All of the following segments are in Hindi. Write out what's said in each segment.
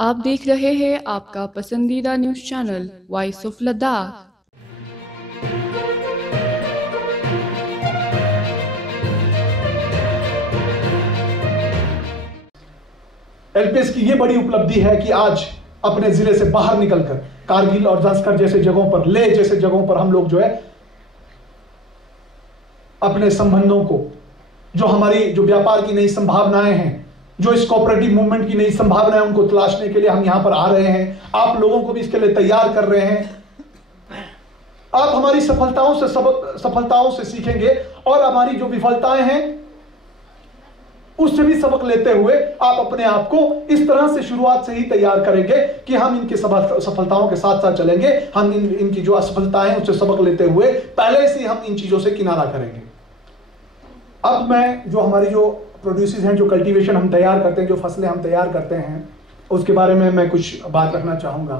आप देख रहे हैं आपका पसंदीदा news channel voice of Ladakh. LPS की ये बड़ी उपलब्धि है कि आज अपने जिले से बाहर निकलकर कारगिल और जंस्कर जैसे जगहों पर, लेह जैसे जगहों पर हम लोग जो है अपने संबंधों को, जो हमारी जो व्यापार की नई संभावनाएं हैं, जो इस कोऑपरेटिव मूवमेंट की नई संभावनाएं, उनको तलाशने के लिए हम यहां पर आ रहे हैं। आप लोगों को भी इसके लिए तैयार कर रहे हैं। आप हमारी सफलताओं से सीखेंगे और हमारी जो विफलताएं हैं उससे भी सबक लेते हुए आप अपने आप को इस तरह से शुरुआत से ही तैयार करेंगे कि हम इनकी सफलताओं के साथ साथ चलेंगे। हम इनकी जो असफलताएं उससे सबक लेते हुए पहले से हम इन चीजों से किनारा करेंगे। अब मैं जो हमारी जो प्रोड्यूसेस हैं, जो कल्टीवेशन हम तैयार करते हैं, जो फसलें हम तैयार करते हैं, उसके बारे में मैं कुछ बात रखना चाहूँगा।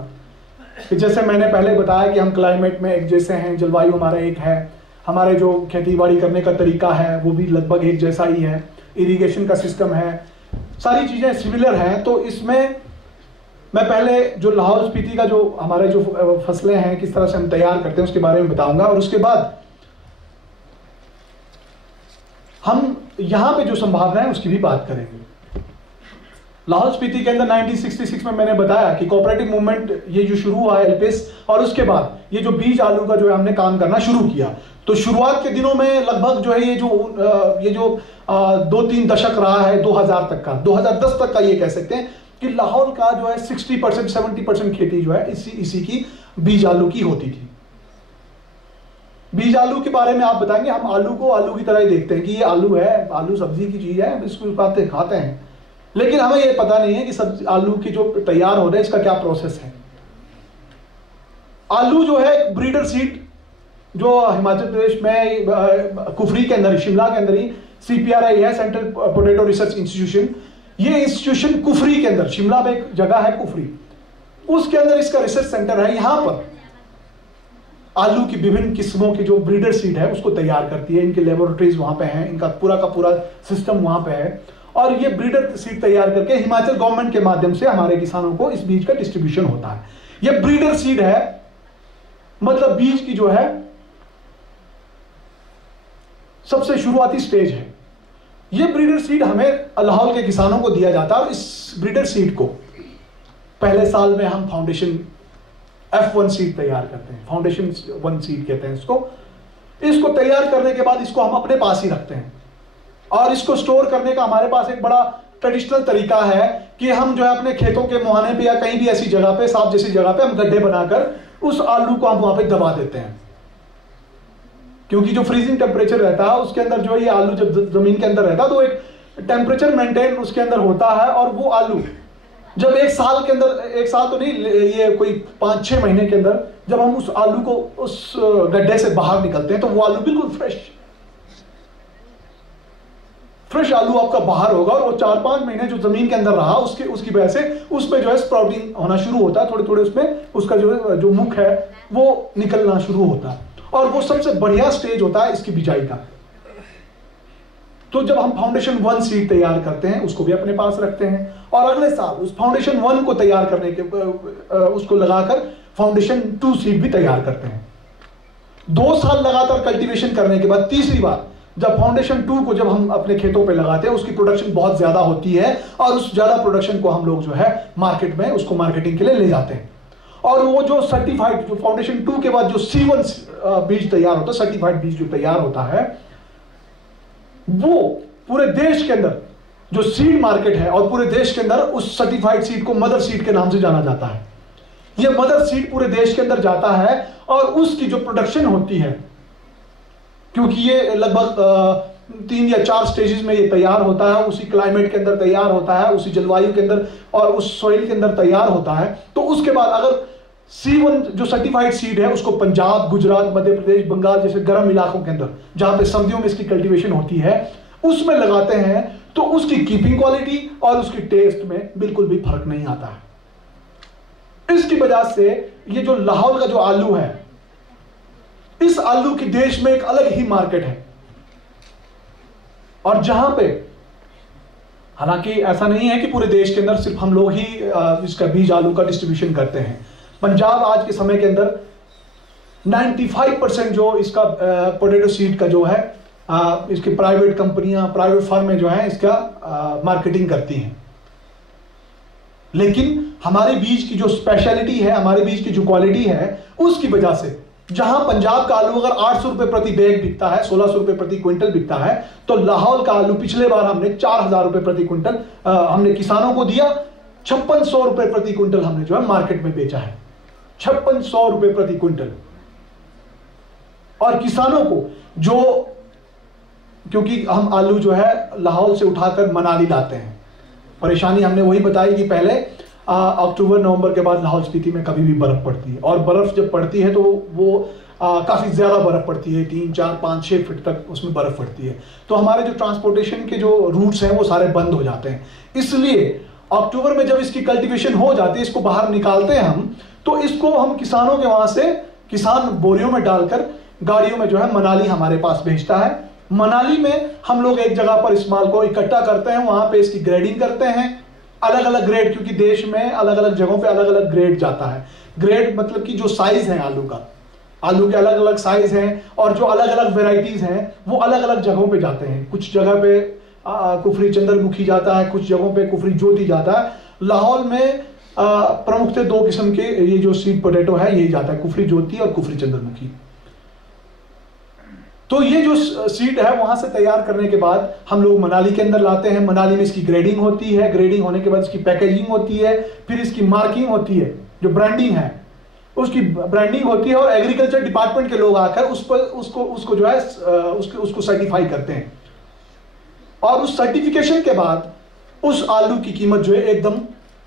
कि जैसे मैंने पहले बताया कि हम क्लाइमेट में एक जैसे हैं, जलवायु हमारा एक है, हमारे जो खेती बाड़ी करने का तरीका है वो भी लगभग एक जैसा ही है, इरिगेशन का सिस्टम है, सारी चीज़ें सिमिलर हैं। तो इसमें मैं पहले जो लाहौल स्पीति का जो हमारे जो फसलें हैं किस तरह से हम तैयार करते हैं उसके बारे में बताऊंगा, और उसके बाद हम यहाँ पे जो संभावना है उसकी भी बात करेंगे। लाहौल स्पीति के अंदर 1966 में मैंने बताया कि कोऑपरेटिव मूवमेंट ये जो शुरू हुआ है एलपीएस, और उसके बाद ये जो बीज आलू का जो है हमने काम करना शुरू किया। तो शुरुआत के दिनों में लगभग जो है ये जो 2-3 दशक रहा है 2000 तक का, 2010 तक का, ये कह सकते हैं कि लाहौल का जो है 60% 70% खेती जो है इसी की बीज आलू की होती थी। बीज आलू के बारे में आप बताएंगे, हम आलू को आलू की तरह ही देखते हैं कि ये आलू है, आलू सब्जी की चीज है, इसको खाते हैं, लेकिन हमें ये पता नहीं है कि सब्जी आलू की जो तैयार हो रहा है इसका क्या प्रोसेस है। आलू जो है एक ब्रीडर सीड, जो हिमाचल प्रदेश में कुफरी के अंदर, शिमला के अंदर ही CPRI है, सेंट्रल पोटैटो रिसर्च इंस्टीट्यूशन। ये इंस्टीट्यूशन कुफरी के अंदर, शिमला में एक जगह है कुफरी, उसके अंदर इसका रिसर्च सेंटर है। यहां पर आलू की विभिन्न किस्मों की जो ब्रीडर सीड है उसको तैयार करती है। इनके लेबोरेटरीज वहां पे हैं, इनका पूरा का पूरा सिस्टम वहां पे है, और ये ब्रीडर सीड तैयार करके हिमाचल गवर्नमेंट के माध्यम से हमारे किसानों को इस बीज का डिस्ट्रीब्यूशन होता है। ये ब्रीडर सीड है, मतलब बीज की जो है सबसे शुरुआती स्टेज है। ये ब्रीडर सीड हमें लाहौल के किसानों को दिया जाता है, और इस ब्रीडर सीड को पहले साल में हम फाउंडेशन F1 सीड तैयार करते हैं, फाउंडेशन 1 सीड कहते हैं इसको तैयार करने के बाद इसको हम अपने पास ही रखते हैं, और इसको स्टोर करने का हमारे पास एक बड़ा ट्रेडिशनल तरीका है कि हम जो है अपने खेतों के मुहाने पे या कहीं भी ऐसी जगह पे, साफ जैसी जगह पे हम गड्ढे बनाकर उस आलू को हम वहां पे दबा देते हैं। क्योंकि जो फ्रीजिंग टेम्परेचर रहता है उसके अंदर जो है ये आलू जब जमीन के अंदर रहता है तो एक टेम्परेचर मेंटेन उसके अंदर होता है, और वो आलू जब एक साल के अंदर, एक साल तो नहीं, ये कोई 5-6 महीने के अंदर जब हम उस आलू को उस गड्ढे से बाहर निकलते हैं तो वो आलू बिल्कुल फ्रेश आलू आपका बाहर होगा, और वो 4-5 महीने जो जमीन के अंदर रहा उसकी वजह से उसमें जो है स्प्राउटिंग होना शुरू होता है, थोड़े थोड़े उसमें उसका जो मुख है वो निकलना शुरू होता है, और वो सबसे बढ़िया स्टेज होता है इसकी बिजाई का। तो जब हम फाउंडेशन 1 सीड तैयार करते हैं उसको भी अपने पास रखते हैं, और अगले साल उस फाउंडेशन 1 को तैयार करने के उसको लगाकर फाउंडेशन 2 सीड भी तैयार करते हैं। 2 साल लगातार कल्टीवेशन करने के बाद तीसरी बार जब फाउंडेशन 2 को जब हम अपने खेतों पे लगाते हैं उसकी प्रोडक्शन बहुत ज्यादा होती है, और उस ज्यादा प्रोडक्शन को हम लोग जो है मार्केट में उसको मार्केटिंग के लिए ले जाते हैं। और वो जो सर्टिफाइड, जो फाउंडेशन 2 के बाद जो C1 बीज तैयार होता है, सर्टिफाइड बीज जो तैयार होता है, वो पूरे देश के अंदर जो सीड मार्केट है, और पूरे देश के अंदर उस सर्टिफाइड सीड को मदर सीड के नाम से जाना जाता है। ये मदर सीड पूरे देश के अंदर जाता है, और उसकी जो प्रोडक्शन होती है, क्योंकि ये लगभग 3 या 4 स्टेजेस में ये तैयार होता है, उसी क्लाइमेट के अंदर तैयार होता है, उसी जलवायु के अंदर और उस सॉइल के अंदर तैयार होता है। तो उसके बाद अगर C1 जो सर्टिफाइड सीड है उसको पंजाब, गुजरात, मध्य प्रदेश, बंगाल जैसे गर्म इलाकों के अंदर जहां पे सर्दियों में इसकी कल्टीवेशन होती है उसमें लगाते हैं, तो उसकी कीपिंग क्वालिटी और उसकी टेस्ट में बिल्कुल भी फर्क नहीं आता है। इसकी वजह से ये जो लाहौल का जो आलू है, इस आलू की देश में एक अलग ही मार्केट है, और जहां पे हालांकि ऐसा नहीं है कि पूरे देश के अंदर सिर्फ हम लोग ही इसका बीज आलू का डिस्ट्रीब्यूशन करते हैं। पंजाब आज के समय के अंदर 95% जो इसका पोटैटो सीड का जो है इसकी प्राइवेट कंपनियां, प्राइवेट फर्में जो है इसका मार्केटिंग करती हैं। लेकिन हमारे बीज की जो स्पेशलिटी है, हमारे बीज की जो क्वालिटी है, उसकी वजह से जहां पंजाब का आलू अगर 800 रुपए प्रति बैग बिकता है, 1600 रुपए प्रति क्विंटल बिकता है, तो लाहौल का आलू पिछले बार हमने 4000 रुपए प्रति क्विंटल हमने किसानों को दिया। 5600 रुपए प्रति क्विंटल हमने जो है मार्केट में बेचा है, 5600 रुपए प्रति क्विंटल। और किसानों को जो, क्योंकि हम आलू जो है लाहौल से उठाकर मनाली लाते हैं, परेशानी हमने वही बताई कि पहले अक्टूबर नवंबर के बाद लाहौल स्पीति में कभी भी बर्फ पड़ती है, और बर्फ जब पड़ती है तो वो काफी ज्यादा बर्फ पड़ती है, 3, 4, 5, 6 फीट तक उसमें बर्फ पड़ती है। तो हमारे जो ट्रांसपोर्टेशन के जो रूट्स हैं वो सारे बंद हो जाते हैं। इसलिए अक्टूबर में जब इसकी कल्टीवेशन हो जाती है, इसको बाहर निकालते हैं हम, तो इसको हम किसानों के वहां से, किसान बोरियों में डालकर गाड़ियों में जो है मनाली हमारे पास भेजता है। मनाली में हम लोग एक जगह पर इस माल को इकट्ठा करते हैं, वहां पे इसकी ग्रेडिंग करते हैं, अलग अलग ग्रेड, क्योंकि देश में अलग अलग जगहों पे अलग अलग ग्रेड जाता है। ग्रेड मतलब कि जो साइज है आलू का, आलू के अलग अलग साइज हैं, और जो अलग अलग वेराइटीज हैं वो अलग अलग जगहों पे जाते हैं। कुछ जगह पे कुफरी चंद्रमुखी जाता है, कुछ जगहों पे कुफरी ज्योति जाता है। लाहौल में प्रमुख से 2 किस्म के ये जो सीड पोटैटो है यही जाता है, कुफरी ज्योति और कुफरी चंद्रमुखी। तो ये जो सीड है वहां से तैयार करने के बाद हम लोग मनाली के अंदर लाते हैं। मनाली में इसकी ग्रेडिंग होती है, ग्रेडिंग होने के बाद इसकी पैकेजिंग होती है, फिर इसकी मार्किंग होती है, जो ब्रांडिंग है उसकी ब्रांडिंग होती है, और एग्रीकल्चर डिपार्टमेंट के लोग आकर उस पर उसको जो है उसको सर्टिफाई करते हैं। और उस सर्टिफिकेशन के बाद उस आलू की कीमत जो है एकदम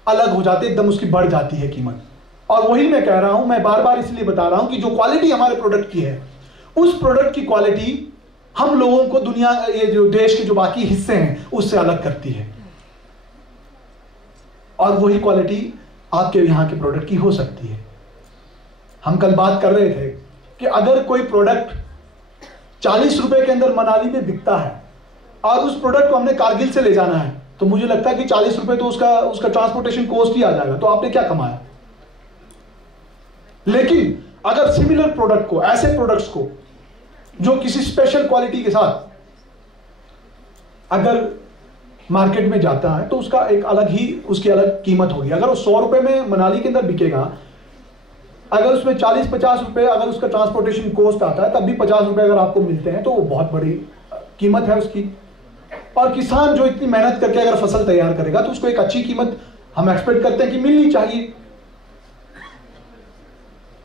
अलग हो जाती है, एकदम उसकी बढ़ जाती है कीमत। और वही मैं कह रहा हूं, मैं बार बार इसलिए बता रहा हूं कि जो क्वालिटी हमारे प्रोडक्ट की है, उस प्रोडक्ट की क्वालिटी हम लोगों को दुनिया, ये जो देश के जो बाकी हिस्से हैं उससे अलग करती है। और वही क्वालिटी आपके यहां के प्रोडक्ट की हो सकती है। हम कल बात कर रहे थे कि अगर कोई प्रोडक्ट 40 रुपए के अंदर मनाली में बिकता है और उस प्रोडक्ट को हमने कारगिल से ले जाना है, तो मुझे लगता है कि 40 रुपए तो उसका ट्रांसपोर्टेशन कॉस्ट ही आ जाएगा, तो आपने क्या कमाया। लेकिन अगर सिमिलर प्रोडक्ट को, ऐसे प्रोडक्ट्स को जो किसी स्पेशल क्वालिटी के साथ अगर मार्केट में जाता है, तो उसका एक अलग ही, उसकी अलग कीमत होगी। अगर वो 100 रुपए में मनाली के अंदर बिकेगा, अगर उसमें 40-50 रुपए अगर उसका ट्रांसपोर्टेशन कॉस्ट आता है, तब भी 50 रुपए अगर आपको मिलते हैं, तो वो बहुत बड़ी कीमत है उसकी। और किसान जो इतनी मेहनत करके अगर फसल तैयार करेगा, तो उसको एक अच्छी कीमत हम एक्सपेक्ट करते हैं कि मिलनी चाहिए।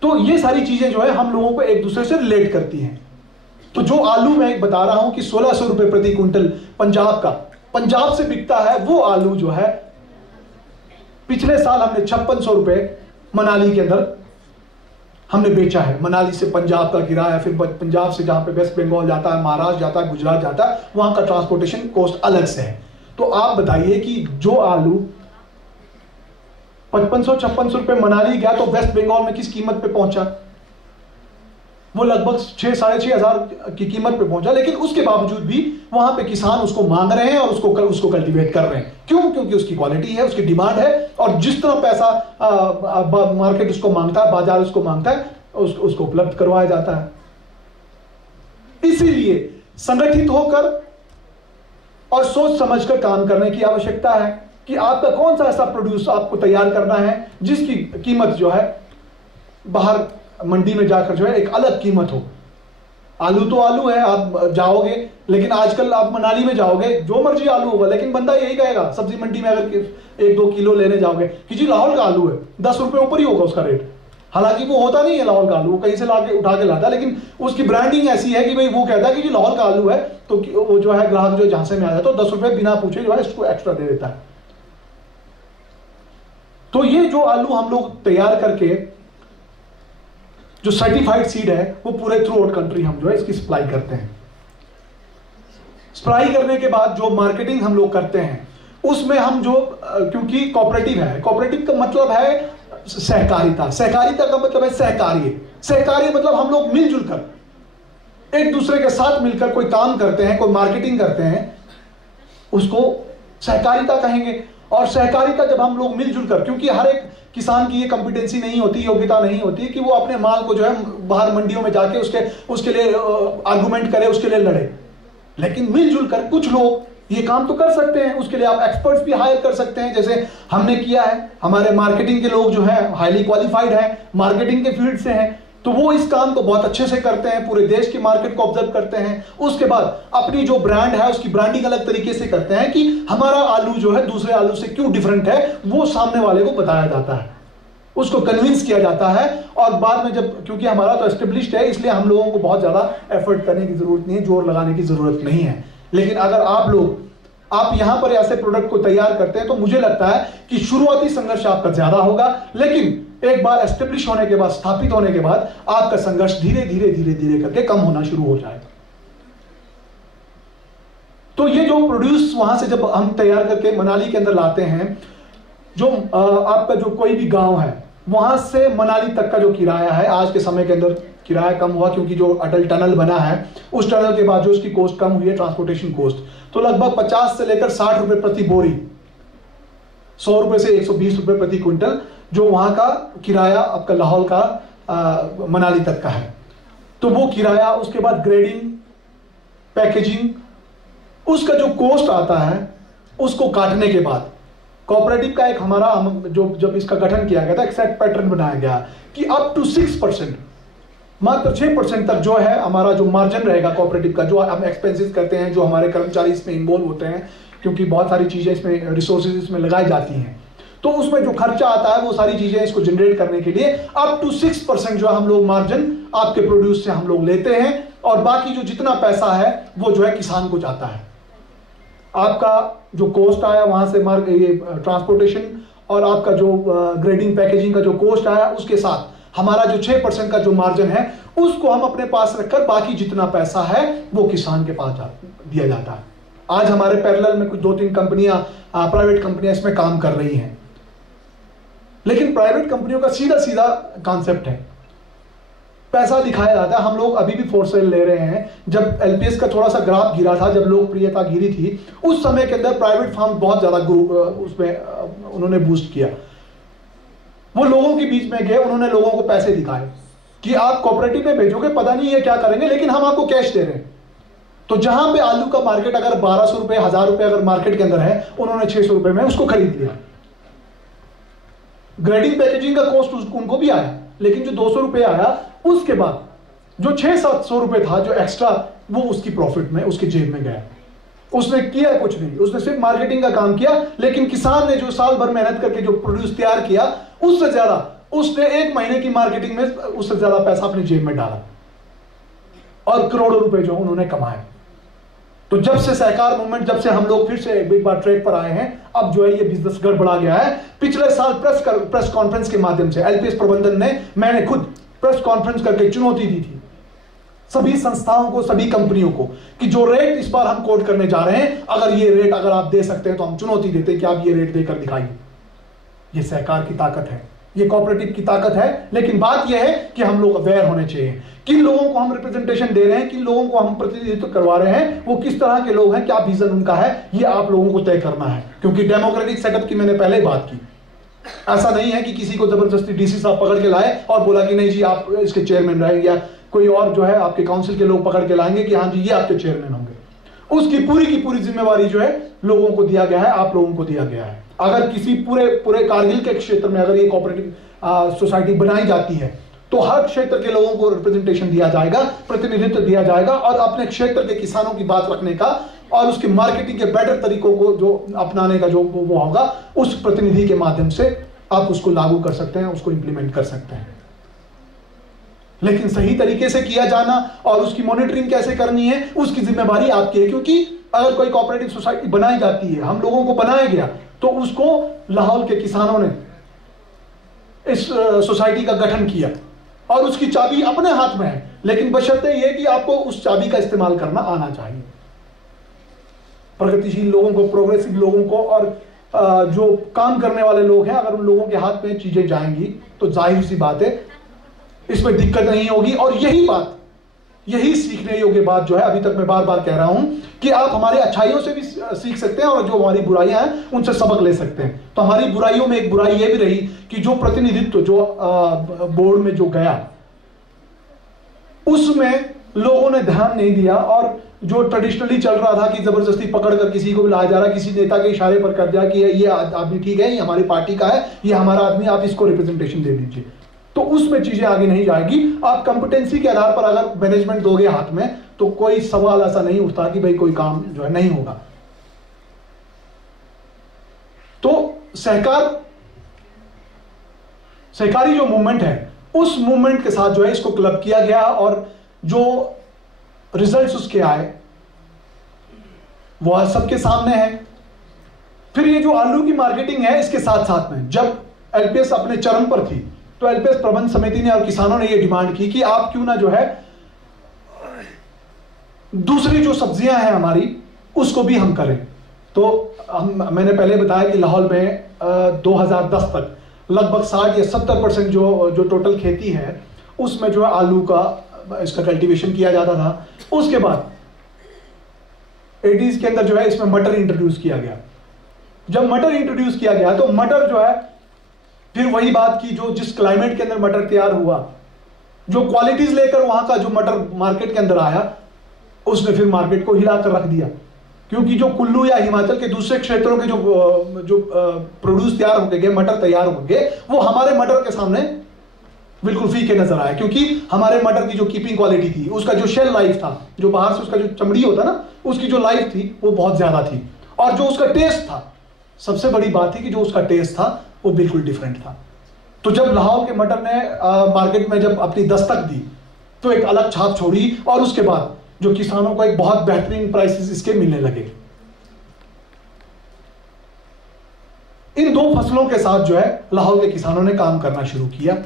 तो ये सारी चीजें जो है हम लोगों को एक दूसरे से रिलेट करती हैं। तो जो आलू मैं बता रहा हूं कि 1600 रुपए प्रति क्विंटल पंजाब से बिकता है, वो आलू जो है पिछले साल हमने 5600 रुपए मनाली के अंदर हमने बेचा है। मनाली से पंजाब का किराया, फिर पंजाब से जहां पे वेस्ट बंगाल जाता है, महाराष्ट्र जाता है, गुजरात जाता है, वहां का ट्रांसपोर्टेशन कॉस्ट अलग से है। तो आप बताइए कि जो आलू 5500-5600 रुपए मनाली गया, तो वेस्ट बंगाल में किस कीमत पे पहुंचा? वो लगभग 6-6,500 की कीमत पे पहुंचा। लेकिन उसके बावजूद भी वहां पे किसान उसको मांग रहे हैं और उसको कल्टीवेट कर रहे हैं। क्यों? क्योंकि उसकी क्वालिटी है, उसकी डिमांड है, और जिस तरह पैसा मार्केट उसको मांगता है, बाजार उसको मांगता है, उसको उपलब्ध करवाया जाता है। इसीलिए संगठित होकर और सोच समझकर काम करने की आवश्यकता है कि आपका कौन सा ऐसा प्रोड्यूस आपको तैयार करना है जिसकी कीमत जो है बाहर मंडी में जाकर जो है एक अलग कीमत हो। आलू तो आलू है, आप जाओगे, लेकिन आजकल आप मनाली में जाओगे, जो मर्जी आलू होगा, लेकिन बंदा यही कहेगा सब्जी मंडी में अगर 1-2 किलो लेने जाओगे कि जी लाहौल का आलू है, 10 रुपए ऊपर ही होगा उसका रेट। हालांकि वो होता नहीं है लाहौल का आलू, वो कहीं से लाके उठा के लाता है, लेकिन उसकी ब्रांडिंग ऐसी है कि भाई वो कहता है कि जी लाहौल का आलू है, तो वो जो है ग्राहक जो झांसे में आ जाता है, तो 10 रुपए बिना पूछे जो है इसको एक्स्ट्रा दे देता है। तो ये जो आलू हम लोग तैयार करके, जो सर्टिफाइड सीड है, वो पूरे थ्रू आउट कंट्री हम जो है इसकी सप्लाई करते हैं। सप्लाई करने के बाद जो मार्केटिंग हम लोग करते हैं, उसमें हम जो, क्योंकि कोऑपरेटिव है, कोऑपरेटिव का मतलब है सहकारिता, सहकारिता का मतलब है सहकार्य। सहकार्य मतलब हम लोग मिलजुल कर एक दूसरे के साथ मिलकर कोई काम करते हैं, कोई मार्केटिंग करते हैं, उसको सहकारिता कहेंगे। और सहकारिता जब हम लोग मिलजुल कर, क्योंकि हर एक किसान की ये कॉम्पिटेंसी नहीं होती, योग्यता नहीं होती कि वो अपने माल को जो है बाहर मंडियों में जाके उसके लिए आर्गुमेंट करे, उसके लिए लड़े, लेकिन मिलजुल कर कुछ लोग ये काम तो कर सकते हैं। उसके लिए आप एक्सपर्ट्स भी हायर कर सकते हैं, जैसे हमने किया है। हमारे मार्केटिंग के लोग जो हैं हाईली क्वालिफाइड हैं, मार्केटिंग के फील्ड से हैं, तो वो इस काम को बहुत अच्छे से करते हैं, पूरे देश की मार्केट को ऑब्जर्व करते हैं। उसके बाद अपनी जो ब्रांड है उसकी ब्रांडिंग अलग तरीके से करते हैं कि हमारा आलू जो है दूसरे आलू से क्यों डिफरेंट है, वो सामने वाले को बताया जाता है, उसको कन्विंस किया जाता है। और बाद में जब, क्योंकि हमारा तो एस्टेब्लिश्ड है, इसलिए हम लोगों को बहुत ज्यादा एफर्ट करने की जरूरत नहीं है, जोर लगाने की जरूरत नहीं है। लेकिन अगर आप यहां पर ऐसे प्रोडक्ट को तैयार करते हैं तो मुझे लगता है कि शुरुआती संघर्ष आपका ज्यादा होगा, लेकिन एक बार एस्टेब्लिश होने के बाद, स्थापित होने के बाद आपका संघर्ष धीरे धीरे धीरे धीरे करके कम होना शुरू हो जाएगा। तो ये जो प्रोड्यूस वहां से जब हम तैयार करके मनाली के अंदर लाते हैं, जो आपका जो कोई भी गांव है वहां से मनाली तक का जो किराया है, आज के समय के अंदर किराया कम हुआ क्योंकि जो अटल टनल बना है, उस टनल के बाद जो उसकी कॉस्ट कम हुई है, ट्रांसपोर्टेशन कॉस्ट, तो लगभग 50 से लेकर 60 रुपए प्रति बोरी, 100 रुपए से 120 रुपए प्रति क्विंटल जो वहां का किराया आपका लाहौल का मनाली तक का है। तो वो किराया, उसके बाद ग्रेडिंग, पैकेजिंग, उसका जो कॉस्ट आता है, उसको काटने के बाद कोऑपरेटिव का एक हमारा जो जब इसका गठन किया गया था, एक सेट पैटर्न बनाया गया कि अप टू 6%, मात्र 6% तक जो है हमारा जो मार्जिन रहेगा कोऑपरेटिव का, जो हम एक्सपेंसेस करते हैं, जो हमारे कर्मचारी इसमें इन्वॉल्व होते हैं, क्योंकि बहुत सारी चीजें इसमें रिसोर्सेज इसमें लगाई जाती हैं, तो उसमें जो खर्चा आता है वो सारी चीजें इसको जनरेट करने के लिए अप टू 6% जो हम लोग मार्जिन आपके प्रोड्यूस से हम लोग लेते हैं, और बाकी जो जितना पैसा है वो जो है किसान को जाता है। आपका जो कॉस्ट आया वहां से ये ट्रांसपोर्टेशन और आपका जो ग्रेडिंग पैकेजिंग का जो कॉस्ट आया, उसके साथ हमारा जो 6% का जो मार्जिन है उसको हम अपने पास रखकर बाकी जितना पैसा है वो किसान के पास दिया जाता है। आज हमारे पैरेलल में कुछ 2-3 कंपनियां, प्राइवेट कंपनियां इसमें काम कर रही हैं, लेकिन प्राइवेट कंपनियों का सीधा सीधा कॉन्सेप्ट है, पैसा दिखाया जाता है। हम लोग अभी भी फोर सेल ले रहे हैं। जब एलपीएस का थोड़ा सा ग्राफ गिरा था, जब लोकप्रियता गिरी थी, उस समय के अंदर प्राइवेट फार्म बहुत ज्यादा उसमें उन्होंने बूस्ट किया। वो लोगों के बीच में गए, उन्होंने लोगों को पैसे दिखाए कि आप कोऑपरेटिव में भेजोगे, पता नहीं ये क्या करेंगे, लेकिन हम आपको कैश दे रहे हैं। तो जहां पे आलू का मार्केट अगर 1200 रुपए, 1000 रुपए अगर मार्केट के अंदर है, उन्होंने 600 रुपए में उसको खरीद लिया। ग्रेडिंग पैकेजिंग का कॉस्ट उनको भी आया, लेकिन जो 200 रुपए आया, उसके बाद जो 600-700 रुपए था जो एक्स्ट्रा, वो उसकी प्रॉफिट में, उसके जेब में गया। उसने किया कुछ नहीं, उसने सिर्फ मार्केटिंग का काम किया, लेकिन किसान ने जो साल भर मेहनत करके जो प्रोड्यूस तैयार किया, उससे ज्यादा उसने 1 महीने की मार्केटिंग में उससे ज्यादा पैसा अपनी जेब में डाला और करोड़ों रुपए जो उन्होंने कमाए। तो जब से सहकार मूवमेंट, जब से हम लोग फिर से एक बार ट्रैक पर आए हैं, अब जो है ये बिजनेस गड़बड़ा गया है। पिछले साल प्रेस कॉन्फ्रेंस के माध्यम से एलपीएस प्रबंधन ने, मैंने खुद प्रेस कॉन्फ्रेंस करके चुनौती दी थी सभी संस्थाओं को, सभी कंपनियों को, कि जो रेट इस बार हम कोट करने जा रहे हैं, अगर ये रेट अगर आप दे सकते हैं तो हम चुनौती देते हैं कि आप ये रेट देकर दिखाइए। ये सहकार की ताकत है, ये कोऑपरेटिव की ताकत है। लेकिन बात यह है कि हम लोग अवेयर होने चाहिए, किन लोगों को हम रिप्रेजेंटेशन दे रहे हैं, किन लोगों को हम प्रतिनिधित्व करवा रहे हैं, वो किस तरह के लोग हैं, क्या विजन उनका है, ये आप लोगों को तय करना है। क्योंकि डेमोक्रेटिक सेटअप की मैंने पहले बात की, ऐसा नहीं है कि किसी को जबरदस्ती डीसी साहब पकड़ के लाए और बोला कि नहीं जी आप इसके चेयरमैन रहेंगे, या कोई और जो है आपके काउंसिल के लोग पकड़ के लाएंगे कि हाँ जी ये आपके चेयरमैन होंगे। उसकी पूरी की पूरी जिम्मेवारी जो है लोगों को दिया गया है, आप लोगों को दिया गया है। अगर किसी पूरे कारगिल के क्षेत्र में अगर ये कोऑपरेटिव सोसाइटी बनाई जाती है, तो हर क्षेत्र के लोगों को रिप्रेजेंटेशन दिया जाएगा, प्रतिनिधित्व दिया जाएगा, और अपने क्षेत्र के किसानों की बात रखने का और उसकी मार्केटिंग के बेटर तरीकों को जो अपनाने का जो वो होगा, उस प्रतिनिधि के माध्यम से आप उसको लागू कर सकते हैं, उसको इंप्लीमेंट कर सकते हैं। लेकिन सही तरीके से किया जाना और उसकी मॉनिटरिंग कैसे करनी है, उसकी जिम्मेवारी आपकी है। क्योंकि अगर कोई कोऑपरेटिव सोसाइटी बनाई जाती है, हम लोगों को बनाया गया, तो उसको लाहौल के किसानों ने इस सोसाइटी का गठन किया और उसकी चाबी अपने हाथ में है, लेकिन बशर्ते यह कि आपको उस चाबी का इस्तेमाल करना आना चाहिए। प्रगतिशील लोगों को, प्रोग्रेसिव लोगों को और जो काम करने वाले लोग हैं, अगर उन लोगों के हाथ में चीजें जाएंगी तो जाहिर सी बात है इसमें दिक्कत नहीं होगी। और यही यही सीखने योग्य बात जो है, अभी तक मैं बार बार कह रहा हूं कि आप हमारी अच्छाइयों से भी सीख सकते हैं और जो हमारी बुराइयां हैं उनसे सबक ले सकते हैं। तो हमारी बुराइयों में एक बुराई यह भी रही कि जो प्रतिनिधित्व जो बोर्ड में जो गया उसमें लोगों ने ध्यान नहीं दिया, और जो ट्रेडिशनली चल रहा था कि जबरदस्ती पकड़कर किसी को भी लाया जा रहा, किसी नेता के इशारे पर कर दिया कि ये आदमी ठीक है, ये हमारी पार्टी का है, ये हमारा आदमी, आप इसको रिप्रेजेंटेशन दे दीजिए, तो उसमें चीजें आगे नहीं जाएगी। आप कंपिटेंसी के आधार पर अगर मैनेजमेंट दोगे हाथ में तो कोई सवाल ऐसा नहीं उठता कि भाई कोई काम जो है नहीं होगा। तो सहकारी जो मूवमेंट है उस मूवमेंट के साथ जो है इसको क्लब किया गया, और जो रिजल्ट्स उसके आए वो आज सबके सामने है। फिर ये जो आलू की मार्केटिंग है, इसके साथ साथ में जब एलपीएस अपने चरम पर थी तो एलपीएस प्रबंध समिति ने और किसानों ने ये डिमांड की कि आप क्यों ना जो है दूसरी जो सब्जियां हैं हमारी उसको भी हम करें। तो मैंने पहले बताया कि लाहौल में 2010 तक लगभग 60 या 70% जो टोटल खेती है उसमें जो है आलू का इसका कल्टीवेशन किया जाता था। उसके बाद 80s के अंदर जो है इसमें मटर इंट्रोड्यूस किया गया। जब मटर इंट्रोड्यूस किया गया तो मटर जो है फिर वही बात की, जो जिस क्लाइमेट के अंदर मटर तैयार हुआ, जो क्वालिटीज लेकर वहां का जो मटर मार्केट के अंदर आया, उसने फिर मार्केट को हिलाकर रख दिया। क्योंकि जो कुल्लू या हिमाचल के दूसरे क्षेत्रों के जो प्रोड्यूस तैयार होंगे, मटर तैयार होंगे, वो हमारे मटर के सामने बिल्कुल फीके नजर आए। क्योंकि हमारे मटर की जो कीपिंग क्वालिटी थी, उसका जो शेल लाइफ था, जो बाहर से उसका जो चमड़ी होता ना, उसकी जो लाइफ थी वो बहुत ज्यादा थी, और जो उसका टेस्ट था, सबसे बड़ी बात थी कि जो उसका टेस्ट था वो बिल्कुल डिफरेंट था। तो जब लाहौल के मटर ने मार्केट में जब अपनी दस्तक दी तो एक अलग छाप छोड़ी, और उसके बाद जो किसानों को एक बहुत बेहतरीन प्राइसेस इसके मिलने लगे। इन दो फसलों के साथ जो है लाहौल के किसानों ने काम करना शुरू किया।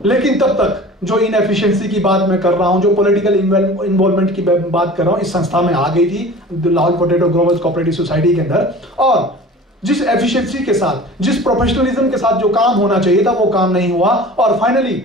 लेकिन तब तक जो इनएफिशिएंसी की बात मैं कर रहा हूं, जो पॉलिटिकल इन्वॉल्वमेंट की बात कर रहा हूं, इस संस्था में आ गई थी Lahaul potato growers cooperative society के अंदर। और जिस एफिशिएंसी के साथ, जिस प्रोफेशनलिज्म के साथ जो काम होना चाहिए था वो काम नहीं हुआ, और फाइनली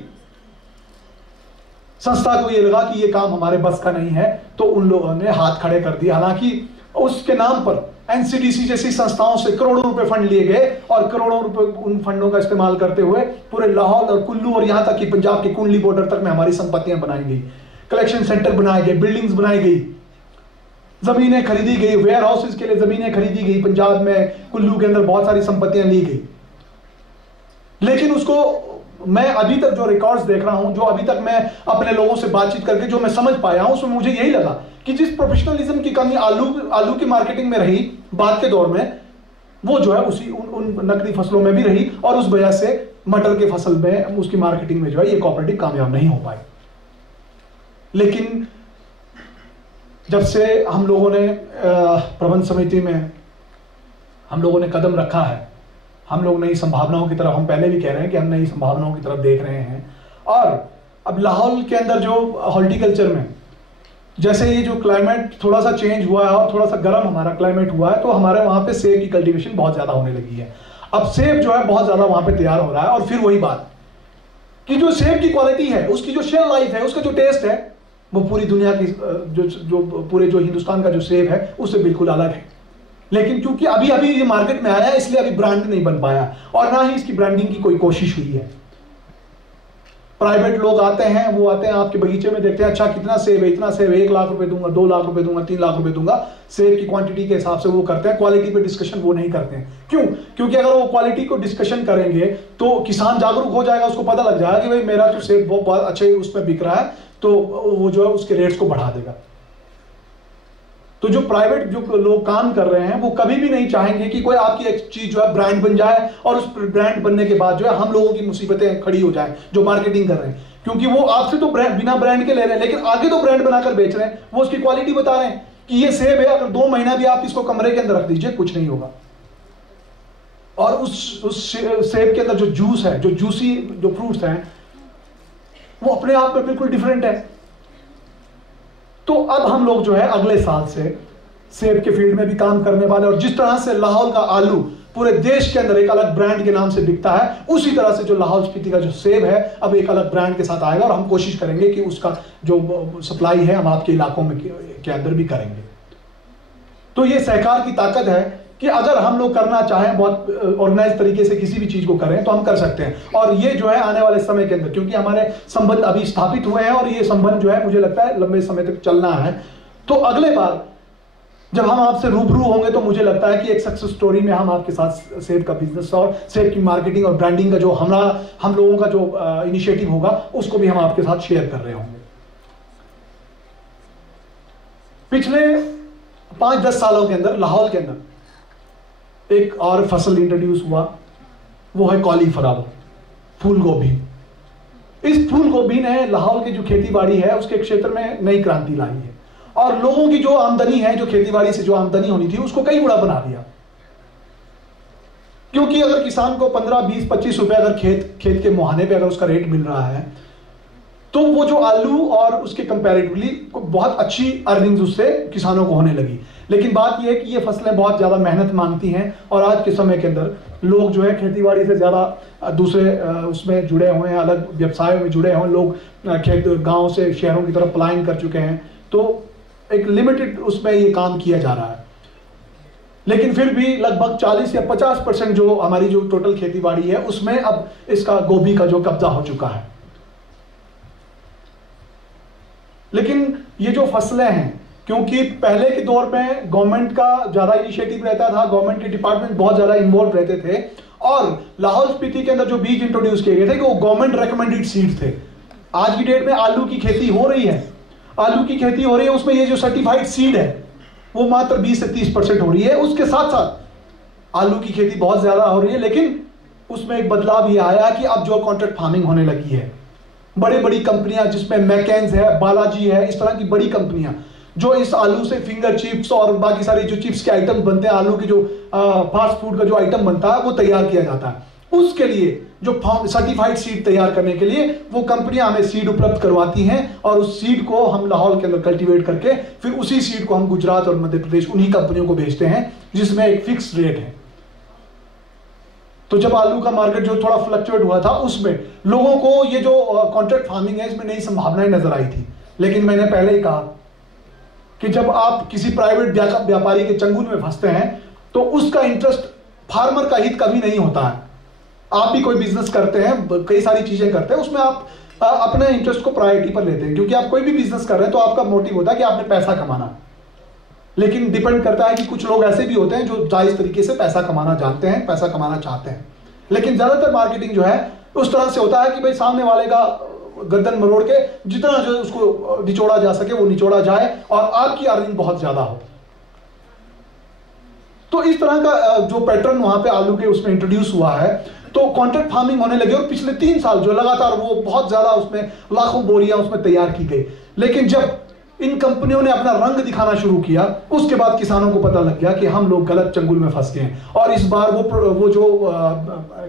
संस्था को ये लगा कि ये काम हमारे बस का नहीं है, तो उन लोगों ने हाथ खड़े कर दिए। हालांकि उसके नाम पर एनसीडीसी जैसी संस्थाओं से करोड़ों रुपए फंड लिए गए, और करोड़ों रुपए उन फंडों का इस्तेमाल करते हुए पूरे लाहौल और कुल्लू और यहां तक कि पंजाब के कुंडली बॉर्डर तक में हमारी संपत्तियां बनाई गई, कलेक्शन सेंटर बनाए गए, बिल्डिंग्स बनाई गई, जमीनें खरीदी गई, वेयर हाउसेज के लिए जमीनें खरीदी गई, पंजाब में कुल्लू के अंदर बहुत सारी संपत्तियां ली गई। लेकिन उसको मैं अभी तक जो रिकॉर्ड्स देख रहा हूं, जो अभी तक मैं अपने लोगों से बातचीत करके जो मैं समझ पाया हूं, उसमें मुझे यही लगा कि जिस प्रोफेशनलिज्म की कमी आलू की मार्केटिंग में रही बाद के दौर में, वो जो है उसी उन नकदी फसलों में भी रही, और उस वजह से मटर के फसल में उसकी मार्केटिंग में जो है ये कोऑपरेटिव कामयाब नहीं हो पाए। लेकिन जब से हम लोगों ने प्रबंध समिति में हम लोगों ने कदम रखा है, हम लोग नई संभावनाओं की तरफ, हम पहले भी कह रहे हैं कि हम नई संभावनाओं की तरफ देख रहे हैं। और अब लाहौल के अंदर जो हॉर्टिकल्चर में जैसे ये जो क्लाइमेट थोड़ा सा चेंज हुआ है और थोड़ा सा गर्म हमारा क्लाइमेट हुआ है, तो हमारे वहां पे सेब की कल्टीवेशन बहुत ज्यादा होने लगी है। अब सेब जो है बहुत ज्यादा वहां पे तैयार हो रहा है, और फिर वही बात कि जो सेब की क्वालिटी है, उसकी जो शेल लाइफ है, उसका जो टेस्ट है, वो पूरी दुनिया की पूरे जो हिंदुस्तान का जो सेब है उससे बिल्कुल अलग है। लेकिन क्योंकि अभी अभी ये मार्केट में आया है, इसलिए अभी ब्रांड नहीं बन पाया, और ना ही इसकी ब्रांडिंग की कोई कोशिश हुई है। प्राइवेट लोग आते हैं, वो आते हैं आपके बगीचे में, देखते हैं अच्छा कितना सेब है, इतना सेब है, 1 लाख रुपए दूंगा, 2 लाख रुपए दूंगा, 3 लाख रुपए दूंगा, सेब की क्वांटिटी के हिसाब से वो करते हैं। क्वालिटी पे डिस्कशन वो नहीं करते हैं। क्यों? क्योंकि अगर वो क्वालिटी को डिस्कशन करेंगे तो किसान जागरूक हो जाएगा, उसको पता लग जाएगा कि भाई मेरा तो सेब बहुत अच्छे उसमें बिक रहा है, तो वो जो है उसके रेट्स को बढ़ा देगा। तो जो प्राइवेट जो लोग काम कर रहे हैं वो कभी भी नहीं चाहेंगे कि कोई आपकी एक चीज जो है ब्रांड बन जाए, और उस ब्रांड बनने के बाद जो है हम लोगों की मुसीबतें खड़ी हो जाए जो मार्केटिंग कर रहे हैं। क्योंकि वो आपसे तो बिना ब्रांड के ले रहे हैं, लेकिन आगे तो ब्रांड बनाकर बेच रहे हैं। वो उसकी क्वालिटी बता रहे हैं कि ये सेब है, अगर 2 महीना भी आप इसको कमरे के अंदर रख दीजिए कुछ नहीं होगा। और उस सेब के अंदर जो जूस है, जो जूसी जो फ्रूट्स हैं, वो अपने आप में बिल्कुल डिफरेंट है। तो अब हम लोग जो है अगले साल से सेब के फील्ड में भी काम करने वाले, और जिस तरह से लाहौल का आलू पूरे देश के अंदर एक अलग ब्रांड के नाम से बिकता है, उसी तरह से जो लाहौल स्पीति का जो सेब है अब एक अलग ब्रांड के साथ आएगा और हम कोशिश करेंगे कि उसका जो सप्लाई है हम आपके इलाकों में के अंदर भी करेंगे। तो ये सहकार की ताकत है कि अगर हम लोग करना चाहें, बहुत ऑर्गेनाइज तरीके से किसी भी चीज को करें तो हम कर सकते हैं। और ये जो है आने वाले समय के अंदर, क्योंकि हमारे संबंध अभी स्थापित हुए हैं और ये संबंध जो है मुझे लगता है लंबे समय तक चलना है, तो अगले बार जब हम आपसे रूबरू होंगे तो मुझे लगता है कि एक सक्सेस स्टोरी में हम आपके साथ सेब का बिजनेस और सेब की मार्केटिंग और ब्रांडिंग का जो हम लोगों का जो इनिशिएटिव होगा उसको भी हम आपके साथ शेयर कर रहे होंगे। पिछले 5-10 सालों के अंदर लाहौल के अंदर एक और फसल इंट्रोड्यूस हुआ, वो है कॉलीफ्लावर, फूल गोभी। इस फूल गोभी ने लाहौल की जो खेतीबाड़ी है उसके क्षेत्र में नई क्रांति लाई है और लोगों की जो आमदनी है, जो खेतीबाड़ी से जो आमदनी होनी थी उसको कई गुना बना दिया। क्योंकि अगर किसान को 15, 20, 25 रुपए अगर खेत के मुहाने पे अगर उसका रेट मिल रहा है तो वो जो आलू और उसके कंपैरेटिवली बहुत अच्छी अर्निंग्स उससे किसानों को होने लगी। लेकिन बात यह है कि ये फसलें बहुत ज्यादा मेहनत मांगती हैं और आज के समय के अंदर लोग जो है खेतीबाड़ी से ज्यादा दूसरे उसमें जुड़े हुए हैं, अलग व्यवसायों में जुड़े हुए लोग, गांव से शहरों की तरफ पलायन कर चुके हैं, तो एक लिमिटेड उसमें ये काम किया जा रहा है। लेकिन फिर भी लगभग 40 या 50% जो हमारी जो टोटल खेतीबाड़ी है उसमें अब इसका गोभी का जो कब्जा हो चुका है। लेकिन ये जो फसलें हैं, क्योंकि पहले के दौर में गवर्नमेंट का ज्यादा इनिशिएटिव रहता था, गवर्नमेंट के डिपार्टमेंट बहुत ज्यादा इन्वॉल्व रहते थे और लाहौल स्पीति के अंदर जो बीज इंट्रोड्यूस किए गए थे वो गवर्नमेंट रेकमेंडेड सीड थे। आज की डेट में आलू की खेती हो रही है, उसमें ये जो सर्टिफाइड सीड है वो मात्र 20 से 30% हो रही है। उसके साथ साथ आलू की खेती बहुत ज्यादा हो रही है, लेकिन उसमें एक बदलाव ये आया कि अब जो कॉन्ट्रैक्ट फार्मिंग होने लगी है, बड़ी कंपनियां जिसमें मैकेन्स है, बालाजी है, इस तरह की बड़ी कंपनियां जो इस आलू से फिंगर चिप्स और बाकी सारे जो चिप्स के आइटम बनते हैं, आलू के जो फास्ट फूड का जो आइटम बनता है वो तैयार किया जाता है। उसके लिए जो सर्टिफाइड सीड तैयार करने के लिए वो कंपनियां हमें सीड उपलब्ध करवाती हैं और उस सीड को हम लाहौल के अंदर कल्टीवेट करके फिर उसी सीड को हम गुजरात और मध्य प्रदेश उन्हीं कंपनियों को भेजते हैं जिसमें एक फिक्स रेट है। तो जब आलू का मार्केट जो थोड़ा फ्लक्चुएट हुआ था उसमें लोगों को ये जो कॉन्ट्रैक्ट फार्मिंग है इसमें नई संभावनाएं नजर आई थी। लेकिन मैंने पहले ही कहा कि जब आप किसी प्राइवेट व्यापारी के चंगुल में फंसते हैं तो उसका इंटरेस्ट फार्मर का हित कभी नहीं होता है। आप भी कोई बिजनेस करते हैं, कई सारी चीजें करते हैं, उसमें आप अपने इंटरेस्ट को प्रायोरिटी पर लेते हैं, क्योंकि आप कोई भी बिजनेस कर रहे हैं तो आपका मोटिव होता है कि आपने पैसा कमाना। लेकिन डिपेंड करता है कि कुछ लोग ऐसे भी होते हैं जो जायज तरीके से पैसा कमाना जानते हैं, पैसा कमाना चाहते हैं। लेकिन ज्यादातर मार्केटिंग जो है उस तरह से होता है कि भाई सामने वाले का गर्दन मरोड़ के जितना जो उसको निचोड़ा जा सके वो निचोड़ा जाए और आपकी अर्निंग बहुत ज्यादा हो। तो इस तरह का जो पैटर्न वहां पे आलू के उसमें इंट्रोड्यूस हुआ है, तो कॉन्ट्रैक्ट फार्मिंग होने लगी और पिछले 3 साल जो लगातार वो बहुत ज्यादा उसमें लाखों बोरियां उसमें तैयार की गई। लेकिन जब इन कंपनियों ने अपना रंग दिखाना शुरू किया उसके बाद किसानों को पता लग गया कि हम लोग गलत चंगुल में फंस गए हैं। और इस बार वो जो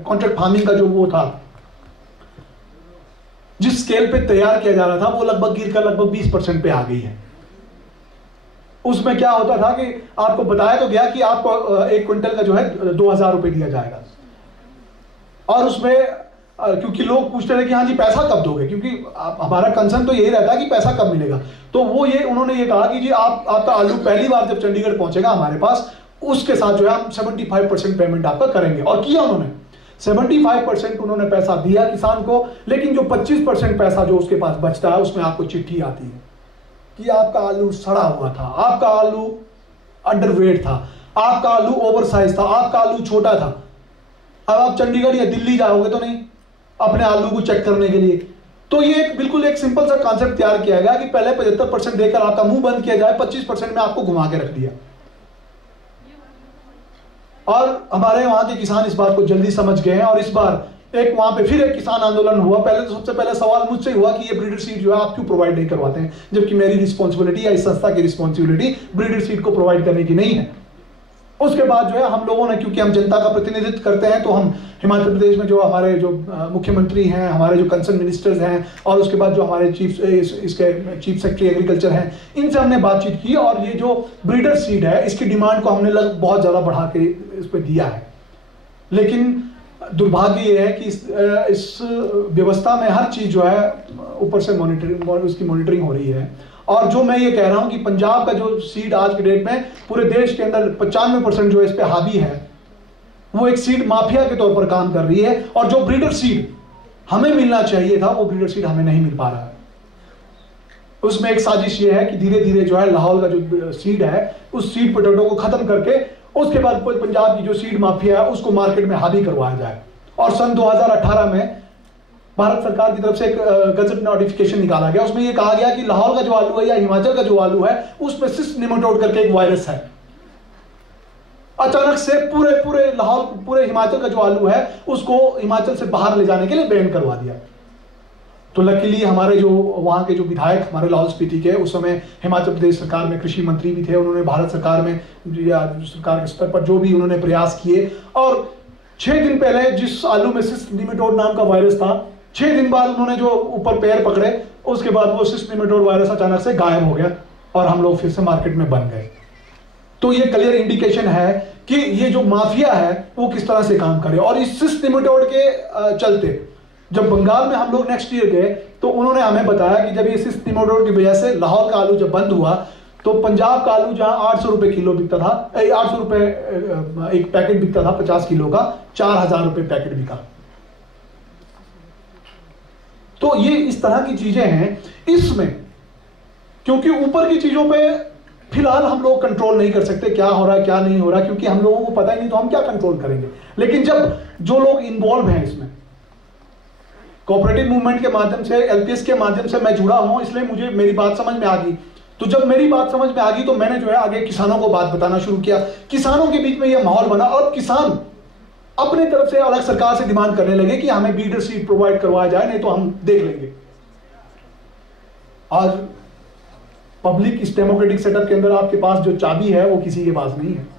कॉन्ट्रैक्ट फार्मिंग का जो वो था, जिस स्केल पे तैयार किया जा रहा था वो लगभग गिरकर लगभग 20% पे आ गई है। उसमें क्या होता था कि आपको बताया तो गया कि आपको 1 क्विंटल का जो है 2000 रुपए दिया जाएगा और उसमें क्योंकि लोग पूछते थे कि हाँ जी पैसा कब दोगे, क्योंकि हमारा कंसर्न तो यही रहता है कि पैसा कब मिलेगा। तो वो उन्होंने ये कहा कि जी आपका आलू पहली बार जब चंडीगढ़ पहुंचेगा हमारे पास उसके साथ जो है हम 75% पेमेंट आपका करेंगे। और किया उन्होंने 75% उन्होंने पैसा दिया किसान को। लेकिन जो 25% पैसा जो उसके पास बचता है उसमें आपको चिट्ठी आती है कि आपका आलू सड़ा हुआ था, आपका आलू अंडरवेट था, आपका आलू ओवरसाइज था, आपका आलू छोटा था। अब आप चंडीगढ़ या दिल्ली जाओगे तो नहीं अपने आलू को चेक करने के लिए। तो ये बिल्कुल एक सिंपल सा कॉन्सेप्ट तैयार किया गया कि पहले 75% देकर आपका मुंह बंद किया जाए, 25% में आपको घुमा के रख दिया। और हमारे वहां के किसान इस बात को जल्दी समझ गए हैं और इस बार एक वहां पे फिर एक किसान आंदोलन हुआ। पहले तो सबसे पहले सवाल मुझसे हुआ कि ये ब्रीडर सीड जो है आप क्यों प्रोवाइड नहीं करवाते हैं, जबकि मेरी रिस्पॉन्सिबिलिटी या इस संस्था की रिस्पॉन्सिबिलिटी ब्रीडर सीड को प्रोवाइड करने की नहीं है। उसके बाद जो है हम लोगों ने, क्योंकि हम जनता का प्रतिनिधित्व करते हैं, तो हम हिमाचल प्रदेश में जो हमारे जो मुख्यमंत्री हैं, हमारे जो कंसर्न मिनिस्टर्स हैं और उसके बाद जो हमारे चीफ सेक्रेटरी एग्रीकल्चर हैं, इनसे हमने बातचीत की और ये जो ब्रीडर सीड है इसकी डिमांड को हमने बहुत ज़्यादा बढ़ा के इस पर दिया है। लेकिन दुर्भाग्य ये है कि इस व्यवस्था में हर चीज जो है ऊपर से उसकी मॉनिटरिंग हो रही है। और जो मैं ये कह रहा हूं कि पंजाब का जो सीड आज के डेट में पूरे देश के अंदर 95% जो इस पे हावी है, वो एक सीड माफिया के तौर पर काम कर रही है। और जो ब्रीडर सीड हमें मिलना चाहिए था, वो ब्रीडर सीड हमें नहीं मिल पा रहा है। उसमें एक साजिश ये है कि धीरे धीरे जो है लाहौल का जो सीड है, उस सीड पोटैटो को खत्म करके उसके बाद पंजाब की जो सीड माफिया है उसको मार्केट में हावी करवाया जाए। और सन 2018 में भारत सरकार की तरफ से एक गजट नोटिफिकेशन निकाला गया, उसमें यह कहा गया कि लाहौल का जो आलू है या हिमाचल का जो आलू है उसमें सिस्ट निमेटोड करके एक वायरस है। अचानक से पूरे लाहौल, पूरे हिमाचल का जो आलू है उसको हिमाचल से बाहर ले जाने के लिए बैन करवा दिया। तो लकीली हमारे जो वहां के जो विधायक हमारे लाहौल स्पीति के, उस समय हिमाचल प्रदेश सरकार में कृषि मंत्री भी थे, उन्होंने भारत सरकार में या सरकार के स्तर पर जो भी उन्होंने प्रयास किए, और 6 दिन पहले जिस आलू में सिस्ट निमेटोड नाम का वायरस था, 6 दिन बाद उन्होंने जो ऊपर पैर पकड़े, उसके बाद वो सिस्ट निमेटोड वायरस अचानक से गायब हो गया और हम लोग फिर से मार्केट में बन गए। तो ये क्लियर इंडिकेशन है कि ये जो माफिया है वो किस तरह से काम करे। और इस सिस्ट निमेटोड के चलते जब बंगाल में हम लोग नेक्स्ट ईयर गए तो उन्होंने हमें बताया कि जब ये सिस्ट निमेटोड की वजह से लाहौल का आलू जब बंद हुआ तो पंजाब का आलू जहां 800 रुपए किलो बिकता था, 800 रुपए एक पैकेट बिकता था 50 किलो का, 4000 रुपए पैकेट बिका। तो ये इस तरह की चीजें हैं इसमें, क्योंकि ऊपर की चीजों पे फिलहाल हम लोग कंट्रोल नहीं कर सकते, क्या हो रहा है क्या नहीं हो रहा, क्योंकि हम लोगों को पता ही नहीं, तो हम क्या कंट्रोल करेंगे। लेकिन जब जो लोग इन्वॉल्व हैं इसमें, कोऑपरेटिव मूवमेंट के माध्यम से, एलपीएस के माध्यम से मैं जुड़ा हूं, इसलिए मुझे मेरी बात समझ में आ गई। तो जब मेरी बात समझ में आ गई तो मैंने जो है आगे किसानों को बात बताना शुरू किया। किसानों के बीच में यह माहौल बना और किसान अपनी तरफ से अलग सरकार से डिमांड करने लगे कि हमें ब्रीडर सीड प्रोवाइड करवाया जाए, नहीं तो हम देख लेंगे। आज पब्लिक इस डेमोक्रेटिक सेटअप के अंदर आपके पास जो चाबी है वो किसी के पास नहीं है।